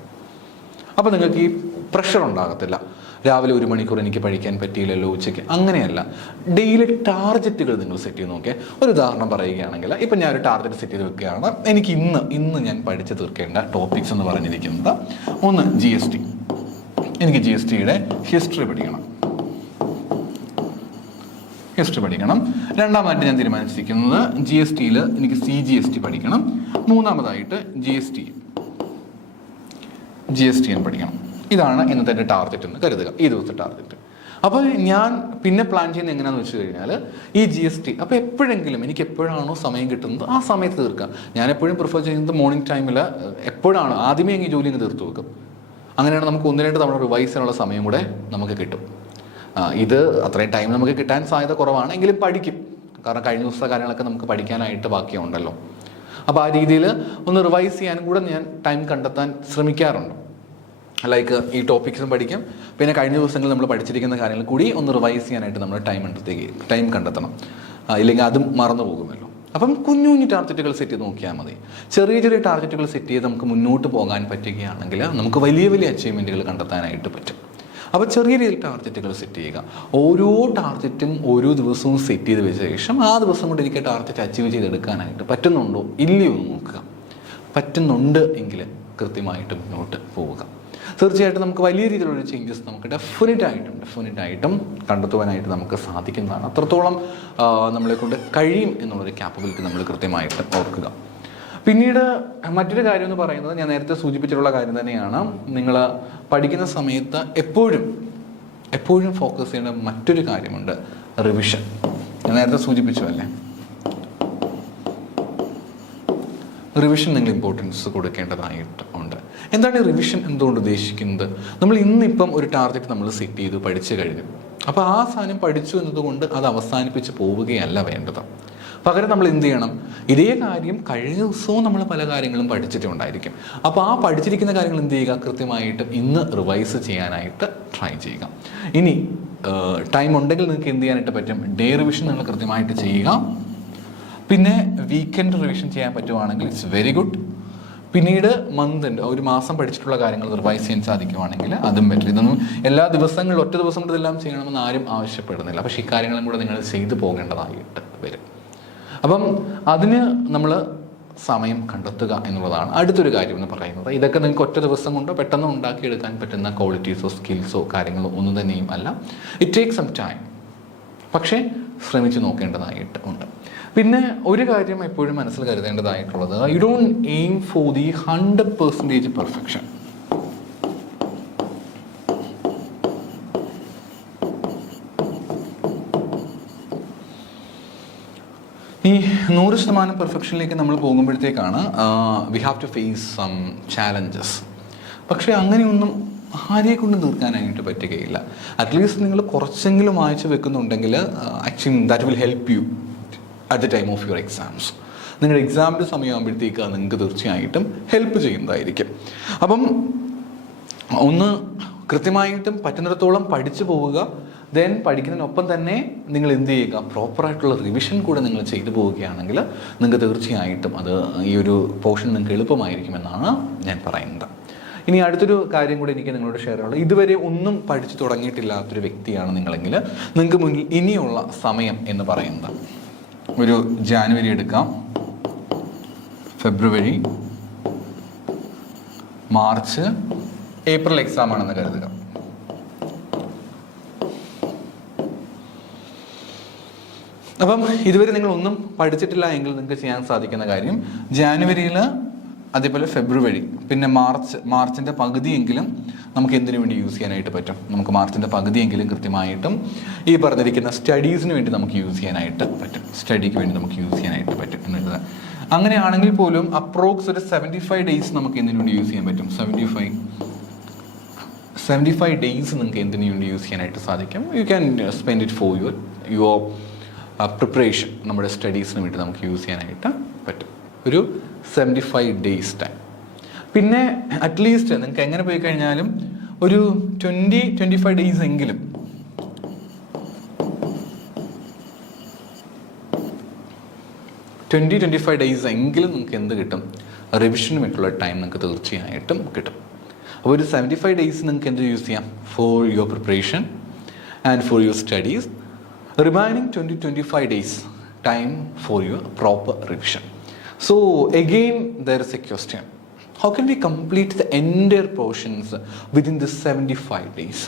അപ്പോൾ നിങ്ങൾക്ക് ഈ പ്രഷർ ഉണ്ടാകത്തില്ല. രാവിലെ 1 മണിക്കൂർ എനിക്ക് പഠിക്കാൻ പറ്റിയില്ലല്ലോ ഉച്ചയ്ക്ക്, അങ്ങനെയല്ല. ഡെയിലി ടാർഗറ്റുകൾ നിങ്ങൾ സെറ്റ് ചെയ്ത് നോക്കിയാൽ, ഒരു ഉദാഹരണം പറയുകയാണെങ്കിൽ, ഇപ്പം ഞാനൊരു ടാർഗറ്റ് സെറ്റ് ചെയ്ത് വെക്കുകയാണ്. എനിക്ക് ഇന്ന് ഞാൻ പഠിച്ച് തീർക്കേണ്ട ടോപ്പിക്സ് എന്ന് പറഞ്ഞിരിക്കുന്നത്, 1 GST. എനിക്ക് GSTയുടെ ഹിസ്റ്ററി പഠിക്കണം. രണ്ടാമതായിട്ട് ഞാൻ തീരുമാനിച്ചിരിക്കുന്നത് GSTയിൽ എനിക്ക് CGST പഠിക്കണം. മൂന്നാമതായിട്ട് GSTN പഠിക്കണം. ഇതാണ് ഇന്നത്തെ എൻ്റെ ടാർഗറ്റ് എന്ന് കരുതുക, ഈ ദിവസത്തെ ടാർഗറ്റ്. അപ്പോൾ ഞാൻ പിന്നെ പ്ലാൻ ചെയ്യുന്നത് എങ്ങനെയാണെന്ന് വെച്ച് കഴിഞ്ഞാൽ, ഈ GST അപ്പോൾ എപ്പോഴെങ്കിലും എനിക്ക് എപ്പോഴാണോ സമയം കിട്ടുന്നത് ആ സമയത്ത് തീർക്കുക. ഞാൻ എപ്പോഴും പ്രിഫർ ചെയ്യുന്നത് മോർണിംഗ് ടൈമിൽ എപ്പോഴാണ് ആദ്യമേ ഈ ജോലി തീർത്തു വെക്കും. അങ്ങനെയാണ് നമുക്ക് 1-2 തവണ റിവൈസ് ചെയ്യാനുള്ള സമയം കൂടെ നമുക്ക് കിട്ടും. ഇത് അത്രയും ടൈം നമുക്ക് കിട്ടാൻ സാധ്യത കുറവാണ്, എങ്കിലും പഠിക്കും. കാരണം കഴിഞ്ഞ ദിവസത്തെ കാര്യങ്ങളൊക്കെ നമുക്ക് പഠിക്കാനായിട്ട് ബാക്കിയുണ്ടല്ലോ. അപ്പോൾ ആ രീതിയിൽ ഒന്ന് റിവൈസ് ചെയ്യാനും കൂടെ ഞാൻ ടൈം കണ്ടെത്താൻ ശ്രമിക്കാറുണ്ട്. ലൈക്ക് ഈ ടോപ്പിക്സും പഠിക്കും, പിന്നെ കഴിഞ്ഞ ദിവസങ്ങളിൽ നമ്മൾ പഠിച്ചിരിക്കുന്ന കാര്യങ്ങൾ കൂടി ഒന്ന് റിവൈസ് ചെയ്യാനായിട്ട് നമ്മൾ ടൈം കണ്ടെത്തണം. ഇല്ലെങ്കിൽ അതും മറന്നു പോകുമല്ലോ. അപ്പം കുഞ്ഞു ടാർഗറ്റുകൾ സെറ്റ് ചെയ്ത് നോക്കിയാൽ മതി. ചെറിയ ടാർഗറ്റുകൾ സെറ്റ് ചെയ്ത് നമുക്ക് മുന്നോട്ട് പോകാൻ പറ്റുകയാണെങ്കിൽ നമുക്ക് വലിയ അച്ചീവ്മെൻറ്റുകൾ കണ്ടെത്താനായിട്ട് പറ്റും. അപ്പോൾ ചെറിയ രീതിയിൽ ടാർഗറ്റുകൾ സെറ്റ് ചെയ്യുക. ഓരോ ടാർഗറ്റും ഓരോ ദിവസവും സെറ്റ് ചെയ്ത് വെച്ച ശേഷം ആ ദിവസം കൊണ്ട് എനിക്ക് ടാർഗറ്റ് അച്ചീവ് ചെയ്തെടുക്കാനായിട്ട് പറ്റുന്നുണ്ടോ ഇല്ലയോ എന്ന് നോക്കുക. പറ്റുന്നുണ്ട് എങ്കിൽ കൃത്യമായിട്ട് മുന്നോട്ട് പോവുക. തീർച്ചയായിട്ടും നമുക്ക് വലിയ രീതിയിലുള്ള ചേഞ്ചസ് നമുക്ക് ഡെഫിനറ്റായിട്ടും കണ്ടെത്തുവാനായിട്ട് നമുക്ക് സാധിക്കുന്നതാണ്. അത്രത്തോളം നമ്മളെ കൊണ്ട് കഴിയും എന്നുള്ളൊരു ക്യാപ്പബിലിറ്റി നമ്മൾ കൃത്യമായിട്ട് ഓർക്കുക. പിന്നീട് മറ്റൊരു കാര്യം എന്ന് പറയുന്നത്, ഞാൻ നേരത്തെ സൂചിപ്പിച്ചിട്ടുള്ള കാര്യം തന്നെയാണ്, നിങ്ങൾ പഠിക്കുന്ന സമയത്ത് എപ്പോഴും ഫോക്കസ് ചെയ്യേണ്ട മറ്റൊരു കാര്യമുണ്ട്, റിവിഷൻ. ഞാൻ നേരത്തെ സൂചിപ്പിച്ചു അല്ലേ, റിവിഷൻ നിങ്ങൾ ഇമ്പോർട്ടൻസ് കൊടുക്കേണ്ടതായിട്ട് ഉണ്ട്. എന്താണ് റിവിഷൻ എന്തുകൊണ്ട് ഉദ്ദേശിക്കുന്നത്? നമ്മൾ ഇന്നിപ്പം ഒരു ടാർഗറ്റ് നമ്മൾ സെറ്റ് ചെയ്തു, പഠിച്ചു കഴിഞ്ഞു. അപ്പോൾ ആ സാധനം പഠിച്ചു എന്നതുകൊണ്ട് അത് അവസാനിപ്പിച്ച് പോവുകയല്ല വേണ്ടത്. പകരം നമ്മൾ എന്ത് ചെയ്യണം, ഇതേ കാര്യം കഴിഞ്ഞ ദിവസവും നമ്മൾ പല കാര്യങ്ങളും പഠിച്ചിട്ടുണ്ടായിരിക്കും. അപ്പോൾ ആ പഠിച്ചിരിക്കുന്ന കാര്യങ്ങൾ എന്ത് ചെയ്യുക, കൃത്യമായിട്ട് ഇന്ന് റിവൈസ് ചെയ്യാനായിട്ട് ട്രൈ ചെയ്യുക. ഇനി ടൈം ഉണ്ടെങ്കിൽ നിങ്ങൾക്ക് എന്ത് ചെയ്യാനായിട്ട് പറ്റും, ഡേ റിവിഷൻ നിങ്ങൾ കൃത്യമായിട്ട് ചെയ്യുക. പിന്നെ വീക്കെൻഡ് റിവിഷൻ ചെയ്യാൻ പറ്റുവാണെങ്കിൽ ഇറ്റ്സ് വെരി ഗുഡ്. പിന്നീട് ഒരു മാസം പഠിച്ചിട്ടുള്ള കാര്യങ്ങൾ റിവൈസ് ചെയ്യാൻ സാധിക്കുവാണെങ്കിൽ അതും ബെറ്റർ. ഇതൊന്നും എല്ലാ ദിവസങ്ങളിലും ഒറ്റ ദിവസം കൊണ്ട് ഇതെല്ലാം ചെയ്യണമെന്ന് ആരും ആവശ്യപ്പെടുന്നില്ല. പക്ഷേ ഈ കാര്യങ്ങളും കൂടെ നിങ്ങൾ ചെയ്തു പോകേണ്ടതായിട്ട് വരും. അപ്പം അതിന് നമ്മൾ സമയം കണ്ടെത്തുക എന്നുള്ളതാണ് അടുത്തൊരു കാര്യം എന്ന് പറയുന്നത്. ഇതൊക്കെ നിങ്ങൾക്ക് ഒറ്റ ദിവസം കൊണ്ട് പെട്ടെന്ന് ഉണ്ടാക്കിയെടുക്കാൻ പറ്റുന്ന ക്വാളിറ്റീസോ സ്കിൽസോ കാര്യങ്ങളോ ഒന്നും തന്നെയും അല്ല. It take some time. പക്ഷേ ശ്രമിച്ചു നോക്കേണ്ടതായിട്ട് ഉണ്ട്. പിന്നെ ഒരു കാര്യം എപ്പോഴും മനസ്സിൽ കരുതേണ്ടതായിട്ടുള്ളത്, you don't aim for the 100% perfection. ഈ 100% പെർഫെക്ഷനിലേക്ക് നമ്മൾ പോകുമ്പോഴത്തേക്കാണ് we have to face some challenges. പക്ഷേ അങ്ങനെയൊന്നും ആരെയെ കൊണ്ട് തീർക്കാനായിട്ട് പറ്റുകയില്ല. അറ്റ്ലീസ്റ്റ് നിങ്ങൾ കുറച്ചെങ്കിലും വായിച്ച് വെക്കുന്നുണ്ടെങ്കിൽ actually that will help you at the time of your exams. നിങ്ങളുടെ എക്സാമിൻ്റെ സമയമാകുമ്പോഴത്തേക്ക് അത് നിങ്ങൾക്ക് തീർച്ചയായിട്ടും ഹെൽപ്പ് ചെയ്യുന്നതായിരിക്കും. അപ്പം ഒന്ന് കൃത്യമായിട്ടും പറ്റുന്നിടത്തോളം പഠിച്ചു പോവുക. ദെൻ പഠിക്കുന്നതിനൊപ്പം തന്നെ നിങ്ങൾ എന്ത് ചെയ്യുക, പ്രോപ്പറായിട്ടുള്ള റിവിഷൻ കൂടെ നിങ്ങൾ ചെയ്തു പോവുകയാണെങ്കിൽ നിങ്ങൾക്ക് തീർച്ചയായിട്ടും അത് ഈ ഒരു പോർഷൻ നിങ്ങൾക്ക് എളുപ്പമായിരിക്കുമെന്നാണ് ഞാൻ പറയുന്നത്. ഇനി അടുത്തൊരു കാര്യം കൂടി എനിക്ക് നിങ്ങളോട് ഷെയർ ചെയ്യാനുള്ളത്, ഇതുവരെ ഒന്നും പഠിച്ചു തുടങ്ങിയിട്ടില്ലാത്തൊരു വ്യക്തിയാണ് നിങ്ങളെങ്കിൽ നിങ്ങൾക്ക് മുന്നിൽ ഇനിയുള്ള സമയം എന്ന് പറയുന്നത് ഒരു ജാനുവരി എടുക്കാം, ഫെബ്രുവരി, മാർച്ച്, ഏപ്രിൽ എക്സാം ആണെന്ന് കരുതുക. അപ്പം ഇതുവരെ നിങ്ങളൊന്നും പഠിച്ചിട്ടില്ല എങ്കിൽ നിങ്ങൾക്ക് ചെയ്യാൻ സാധിക്കുന്ന കാര്യം ജാനുവരിയിൽ, അതേപോലെ ഫെബ്രുവരി, പിന്നെ മാർച്ചിൻ്റെ പകുതിയെങ്കിലും നമുക്ക് എന്തിനു വേണ്ടി യൂസ് ചെയ്യാനായിട്ട് പറ്റും? നമുക്ക് മാർച്ചിൻ്റെ പകുതിയെങ്കിലും കൃത്യമായിട്ടും ഈ പറഞ്ഞിരിക്കുന്ന സ്റ്റഡീസിന് വേണ്ടി നമുക്ക് യൂസ് ചെയ്യാനായിട്ട് പറ്റും. സ്റ്റഡിക്ക് വേണ്ടി നമുക്ക് യൂസ് ചെയ്യാനായിട്ട് പറ്റും എന്നുള്ളത്. അങ്ങനെയാണെങ്കിൽ പോലും അപ്രോക്സ് ഒരു 75 ഡേയ്സ് നമുക്ക് എന്തിനു വേണ്ടി യൂസ് ചെയ്യാൻ പറ്റും? 75 ഡേയ്സ് നിങ്ങൾക്ക് എന്തിനു വേണ്ടി യൂസ് ചെയ്യാനായിട്ട് സാധിക്കും? You can spend it for your preparation. നമ്മുടെ സ്റ്റഡീസിന് വേണ്ടി നമുക്ക് യൂസ് ചെയ്യാനായിട്ട് പറ്റും ഒരു 75 ഡേയ്സ് ടൈം. പിന്നെ അറ്റ്ലീസ്റ്റ് നിങ്ങൾക്ക് എങ്ങനെ പോയി കഴിഞ്ഞാലും ഒരു 20-25 ഡേയ്സ് എങ്കിലും നിങ്ങൾക്ക് എന്ത് കിട്ടും? റിവിഷന് വേണ്ടിയുള്ള ടൈം നിങ്ങൾക്ക് തീർച്ചയായിട്ടും കിട്ടും. അപ്പോൾ ഒരു 75 ഡേയ്സ് നിങ്ങൾക്ക് എന്ത് യൂസ് ചെയ്യാം? For your preparation and for your studies. Remaining 20-25 days time for your proper revision. So again there is a question, how can we complete the entire portions within the 75 days?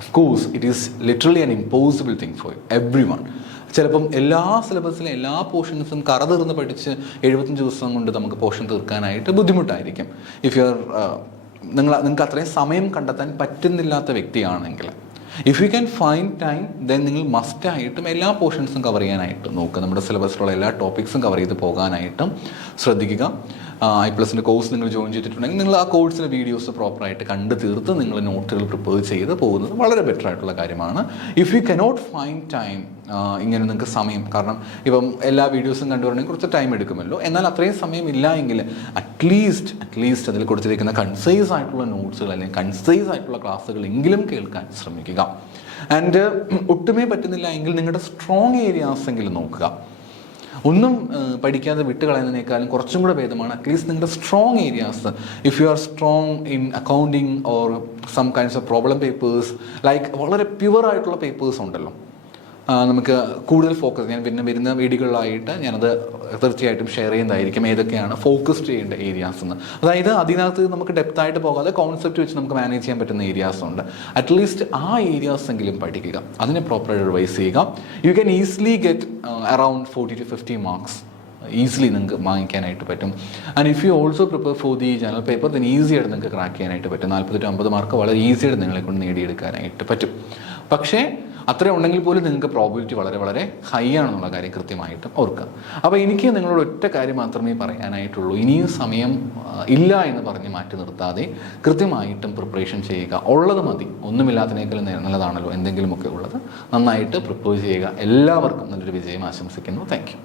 Of course it is literally an impossible thing for everyone. ചിലപ്പം എല്ലാ സിലബസിലും എല്ലാ പോർഷൻസും കറതീർന്ന് പഠിച്ച് 75 ദിവസം കൊണ്ട് നമുക്ക് portion തീർക്കാനായിട്ട് ബുദ്ധിമുട്ടായിരിക്കും. If you R നിങ്ങൾക്ക് അത്രയും സമയം കണ്ടെത്താൻ പറ്റുന്നില്ലാത്ത വ്യക്തിയാണെങ്കിൽ, if you can find time, then നിങ്ങൾ മസ്റ്റായിട്ടും എല്ലാ പോർഷൻസും കവർ ചെയ്യാനായിട്ട് നോക്കുക. നമ്മുടെ സിലബസിലുള്ള എല്ലാ ടോപ്പിക്സും കവർ ചെയ്ത് പോകാനായിട്ടും ശ്രദ്ധിക്കുക. I+ന്റെ കോഴ്സ് നിങ്ങൾ ജോയിൻ ചെയ്തിട്ടുണ്ടെങ്കിൽ നിങ്ങൾ ആ കോഴ്സിലെ വീഡിയോസ് പ്രോപ്പറായിട്ട് കണ്ട് തീർത്ത് നിങ്ങൾ നോട്ടുകൾ പ്രിപ്പയർ ചെയ്ത് പോകുന്നത് വളരെ ബെറ്റർ ആയിട്ടുള്ള കാര്യമാണ്. If you cannot find time, ഇങ്ങനെ നിങ്ങൾക്ക് സമയം, കാരണം ഇപ്പം എല്ലാ വീഡിയോസും കണ്ടുവരണമെങ്കിൽ കുറച്ച് ടൈം എടുക്കുമല്ലോ. എന്നാൽ അത്രയും സമയം ഇല്ല എങ്കിൽ അറ്റ്ലീസ്റ്റ് അതിൽ കൊടുത്തിരിക്കുന്ന കൺസൈസ് ആയിട്ടുള്ള നോട്ട്സുകൾ അല്ലെങ്കിൽ കൺസൈസ് ആയിട്ടുള്ള ക്ലാസ്സുകൾ എങ്കിലും കേൾക്കാൻ ശ്രമിക്കുക. ആൻഡ് ഒട്ടുമേ പറ്റുന്നില്ല എങ്കിൽ നിങ്ങളുടെ സ്ട്രോങ് ഏരിയാസ് എങ്കിലും നോക്കുക. ഒന്നും പഠിക്കാതെ വിട്ട് കളയുന്നതിനേക്കാളും കുറച്ചും കൂടെ ഭേദമാണ് അറ്റ്ലീസ്റ്റ് നിങ്ങളുടെ strong areas. If you are strong in accounting or some kinds of problem papers, like വളരെ പ്യുവർ ആയിട്ടുള്ള പേപ്പേഴ്സ് ഉണ്ടല്ലോ, നമുക്ക് കൂടുതൽ ഫോക്കസ്, ഞാൻ പിന്നെ വരുന്ന വീഡിയോകളിലായിട്ട് ഞാനത് തീർച്ചയായിട്ടും ഷെയർ ചെയ്യുന്നതായിരിക്കും ഏതൊക്കെയാണ് ഫോക്കസ് ചെയ്യേണ്ട ഏരിയാസ് എന്ന്. അതായത് അതിനകത്ത് നമുക്ക് ഡെപ്തായിട്ട് പോകാതെ കോൺസെപ്റ്റ് വെച്ച് നമുക്ക് മാനേജ് ചെയ്യാൻ പറ്റുന്ന ഏരിയാസ് ഉണ്ട്. അറ്റ്ലീസ്റ്റ് ആ ഏരിയാസ് എങ്കിലും പഠിക്കുക, അതിനെ പ്രോപ്പറായിട്ട് റിവൈസ് ചെയ്യുക. You can easily get around 40-50 marks easily നിങ്ങൾക്ക് വാങ്ങിക്കാനായിട്ട് പറ്റും. And if you also prepare for the general paper, then ഈസിയായിട്ട് നിങ്ങൾക്ക് ക്രാക്ക് ചെയ്യാനായിട്ട് പറ്റും. 40-50 മാർക്ക് വളരെ ഈസിയായിട്ട് നിങ്ങളെ കൊണ്ട് നേടിയെടുക്കാനായിട്ട് പറ്റും. പക്ഷേ അത്ര ഉണ്ടെങ്കിൽ പോലും നിങ്ങൾക്ക് പ്രോബിലിറ്റി വളരെ വളരെ ഹൈ ആണെന്നുള്ള കാര്യം കൃത്യമായിട്ടും ഓർക്കുക. അപ്പോൾ എനിക്ക് നിങ്ങളോട് ഒറ്റ കാര്യം മാത്രമേ പറയാനായിട്ടുള്ളൂ, ഇനിയും സമയം ഇല്ല എന്ന് പറഞ്ഞ് മാറ്റി നിർത്താതെ കൃത്യമായിട്ടും പ്രിപ്പറേഷൻ ചെയ്യുക. ഉള്ളത് മതി, ഒന്നുമില്ലാത്തതിനേക്കാളും നല്ലതാണല്ലോ എന്തെങ്കിലുമൊക്കെ ഉള്ളത്. നന്നായിട്ട് പ്രിപ്പയർ ചെയ്യുക. എല്ലാവർക്കും നല്ലൊരു വിജയം ആശംസിക്കുന്നു. Thank you.